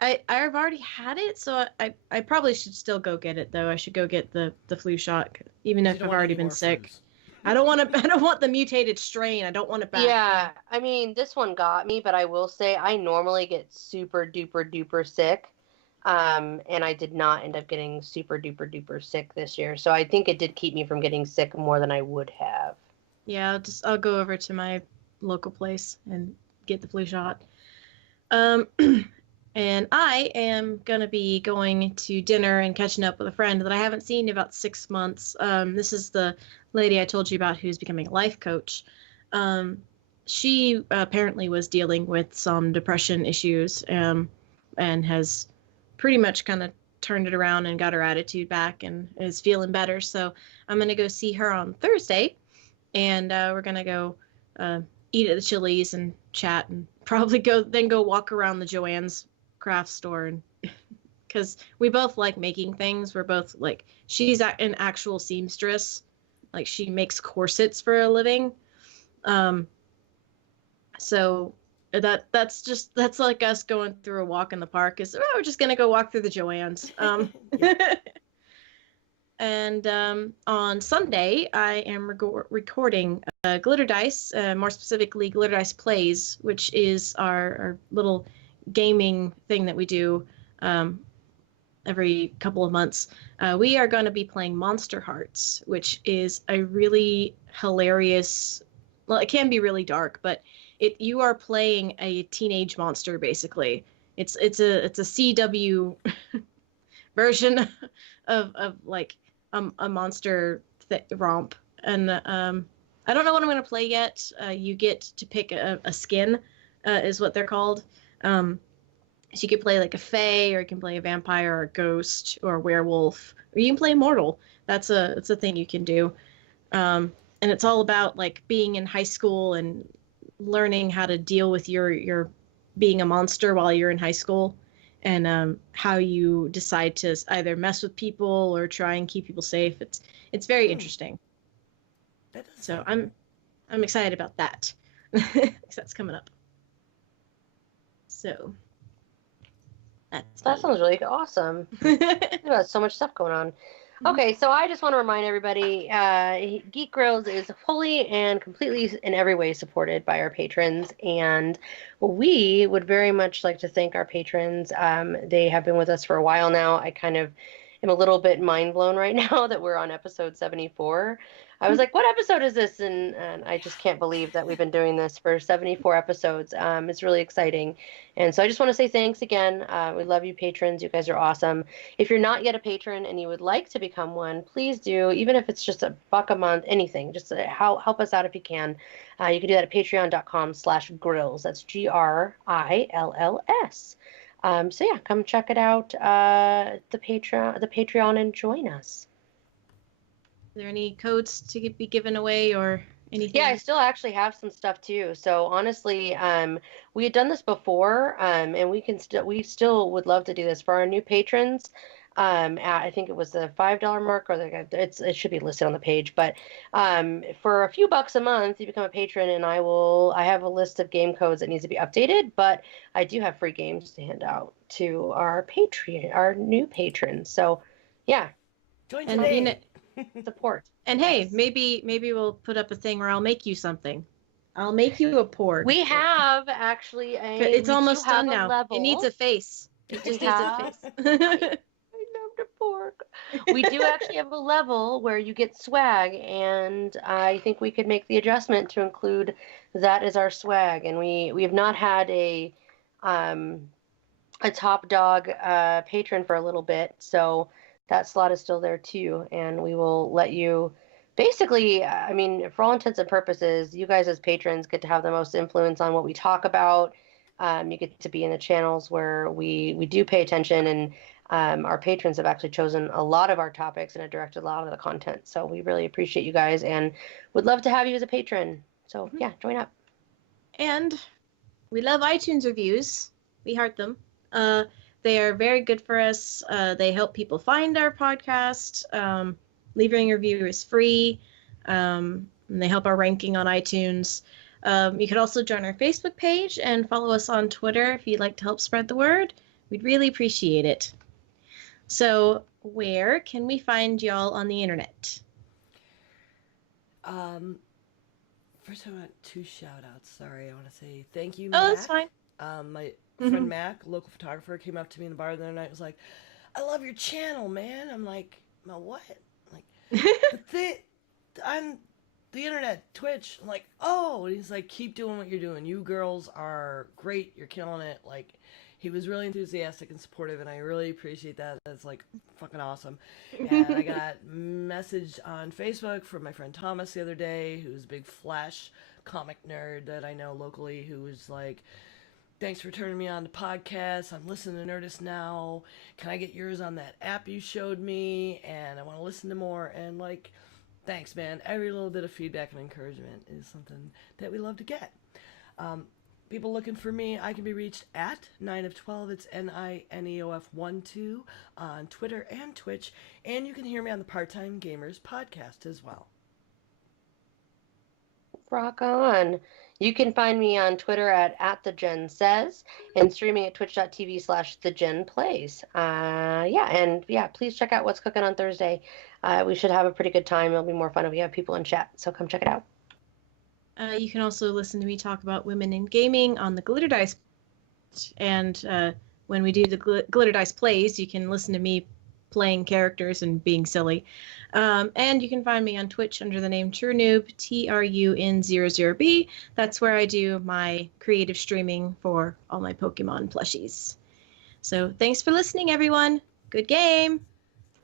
I've already had it, so I probably should still go get it though. I should go get the flu shot, even You if don't I've want already any been more sick. flus. I don't want the mutated strain. I don't want it back. Yeah, I mean, this one got me, but I will say I normally get super duper duper sick. And I did not end up getting super duper duper sick this year. So I think it did keep me from getting sick more than I would have. Yeah, I'll go over to my local place and get the flu shot. And I am gonna be going to dinner and catching up with a friend that I haven't seen in about 6 months. This is the lady I told you about who's becoming a life coach. She apparently was dealing with some depression issues, and has pretty much kind of turned it around and got her attitude back and is feeling better. So I'm gonna go see her on Thursday, and we're gonna go eat at the Chili's and chat, and probably go walk around the Joann's craft store, and because we both like making things. We're both like, she's an actual seamstress, like she makes corsets for a living. So that's like us going through a walk in the park. We're just gonna go walk through the Joann's. And on Sunday, I am recording Glitter Dice, more specifically Glitter Dice Plays, which is our little gaming thing that we do every couple of months. We are going to be playing Monster Hearts, which is a really hilarious. Well, it can be really dark, but you are playing a teenage monster basically. It's a CW version of like a monster romp, and I don't know what I'm going to play yet. You get to pick a skin, is what they're called. So you could play like a fae, or you can play a vampire, or a ghost, or a werewolf, or you can play mortal. That's a thing you can do. And it's all about like being in high school and learning how to deal with your being a monster while you're in high school, and how you decide to either mess with people or try and keep people safe. It's very interesting. So I'm excited about that. That's coming up. So that sounds really awesome. You've got so much stuff going on. Okay, so I just want to remind everybody, Geek Grills is fully and completely in every way supported by our patrons, and we would very much like to thank our patrons. They have been with us for a while now. I kind of am a little bit mind blown right now that we're on episode 74. I was like, what episode is this? And I just can't believe that we've been doing this for 74 episodes. It's really exciting. And so I just want to say thanks again. We love you, patrons. You guys are awesome. If you're not yet a patron and you would like to become one, please do. Even if it's just $1 a month, anything, just help us out if you can. You can do that at patreon.com/grills. That's GRILLS. So yeah, come check it out, the Patreon, and join us. Are there any codes to be given away or anything? Yeah, I still actually have some stuff too. So honestly, we had done this before, and we still would love to do this for our new patrons. I think it was the $5 mark, or it should be listed on the page. But for a few bucks a month, you become a patron, and I have a list of game codes that needs to be updated. But I do have free games to hand out to our new patrons. So yeah, join today. Support. And hey, maybe we'll put up a thing where I'll make you something. I'll make you a porg. We have actually it's almost done now. Level. It needs a face. It just needs a face. I love the porg. We do actually have a level where you get swag, and I think we could make the adjustment to include that as our swag. And we have not had a top dog patron for a little bit, so that slot is still there too, and we will let you basically, I mean, for all intents and purposes, you guys as patrons get to have the most influence on what we talk about. You get to be in the channels where we do pay attention, and our patrons have actually chosen a lot of our topics and have directed a lot of the content. So we really appreciate you guys and would love to have you as a patron. So yeah, join up. And we love iTunes reviews. We heart them. They are very good for us. They help people find our podcast. Leaving a review is free. And they help our ranking on iTunes. You could also join our Facebook page and follow us on Twitter if you'd like to help spread the word. We'd really appreciate it. So where can we find y'all on the internet? First I want 2 shout outs. Sorry, I want to say thank you, Oh, Mac. that's fine. friend Mac, local photographer, came up to me in the bar the other night and was like, I love your channel, man. I'm like, my what? I'm like, on the internet, Twitch. I'm like, oh. And he's like, keep doing what you're doing. You girls are great. You're killing it. Like, he was really enthusiastic and supportive, and I really appreciate that. That's like fucking awesome. And I got message on Facebook from my friend Thomas the other day, who's a big Flash comic nerd that I know locally, who was like, thanks for turning me on to podcasts. I'm listening to Nerdist now. Can I get yours on that app you showed me? And I want to listen to more. And like, thanks, man. Every little bit of feedback and encouragement is something that we love to get. People looking for me, I can be reached at 9of12. It's NINEOF12 on Twitter and Twitch. And you can hear me on the Part-Time Gamers podcast as well. Rock on. You can find me on Twitter at @TheGenSays and streaming at twitch.tv/TheGenPlays. Please check out what's cooking on Thursday. We should have a pretty good time. It'll be more fun if we have people in chat, so come check it out. You can also listen to me talk about women in gaming on the Glitter Dice. And when we do the Glitter Dice plays, you can listen to me playing characters and being silly. And you can find me on Twitch under the name TrueNoob, TRUN00B. That's where I do my creative streaming for all my Pokemon plushies. So thanks for listening, everyone. Good game.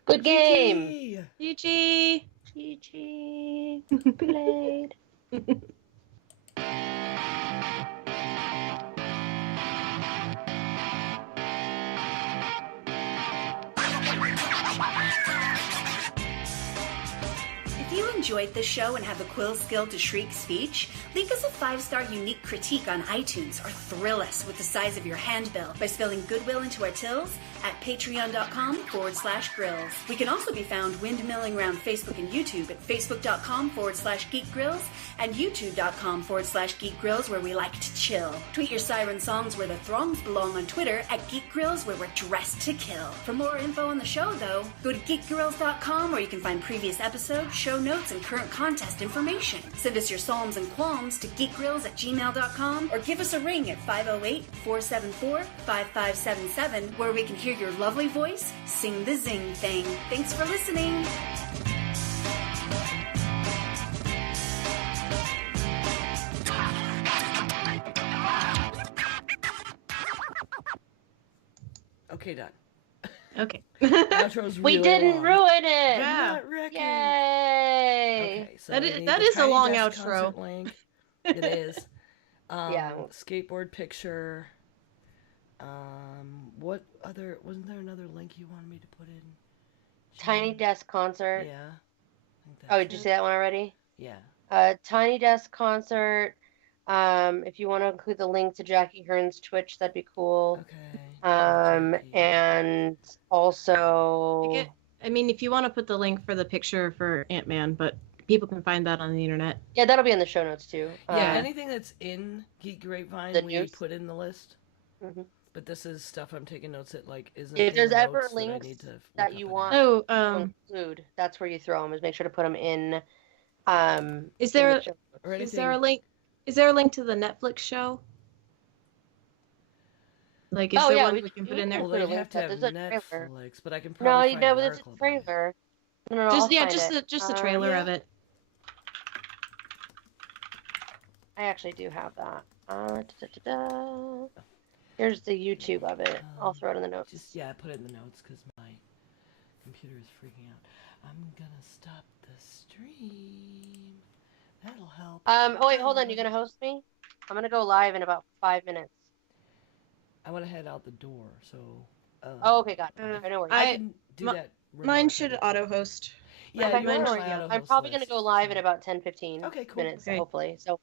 Good game. GG. GG. Played. If you enjoyed the show and have the quill skill to shriek speech, leave us a 5-star unique critique on iTunes or thrill us with the size of your handbill by spelling goodwill into our tills at patreon.com/grills. We can also be found windmilling around Facebook and YouTube at facebook.com/geekgrills and youtube.com/geekgrills, where we like to chill. Tweet your siren songs where the throngs belong on Twitter at geekgrills, where we're dressed to kill. For more info on the show, though, go to geekgrills.com, where you can find previous episodes, show notes, and current contest information. Send us your psalms and qualms to geekgrills@gmail.com or give us a ring at 508-474-5577, where we can hear your lovely voice sing the zing thing. Thanks for listening. Okay, done. Okay. Outro's We really didn't long. ruin it. Yeah. Yay. Okay, so That we is- need that the is a Tiny long Desk outro. concert link. It is. Yeah. Skateboard picture. What other? Wasn't there another link you wanted me to put in? Tiny Jen? Desk concert. Yeah. I think Oh, that's did you it. say that one already? Yeah. Tiny Desk concert. If you want to include the link to Jackie Hearn's Twitch, that'd be cool. Okay. Jackie. And also, I mean, if you want to put the link for the picture for Ant-Man, but people can find that on the internet. yeah, that'll be in the show notes too. Yeah, anything that's in Geek Grapevine, The we news? put in the list. Mhm. But this is stuff I'm taking notes that like isn't. If in there's the ever notes links that, I need to that look you up want- in. Oh, to include, that's where you throw them. Is make sure to put them in. is there in a, the show. Or is anything. there a link? Is there a link to the Netflix show? Like, is Oh, there yeah, one we we can can put in Well, there? put a they link have to to have that. There's a trailer. Netflix, but I can No, probably you find know, an but it's a article about it. trailer. No, I'll Just find just it. the trailer yeah. of it. I actually do have that. Da-da-da-da. Here's the YouTube of it. I'll throw it in the notes. Just yeah, I put it in the notes because my computer is freaking out. I'm gonna stop the stream. That'll help. Oh wait, hold on. You gonna host me? I'm gonna go live in about 5 minutes. I want to head out the door, so. Oh, okay, got it. Uh, No worries. I can do mi- that. Mine remotely. should auto host. Yeah, Okay, you no are worries. my yeah. auto I'm host probably gonna list, go live so- in about 10-15 Okay, cool. minutes, Okay. hopefully. So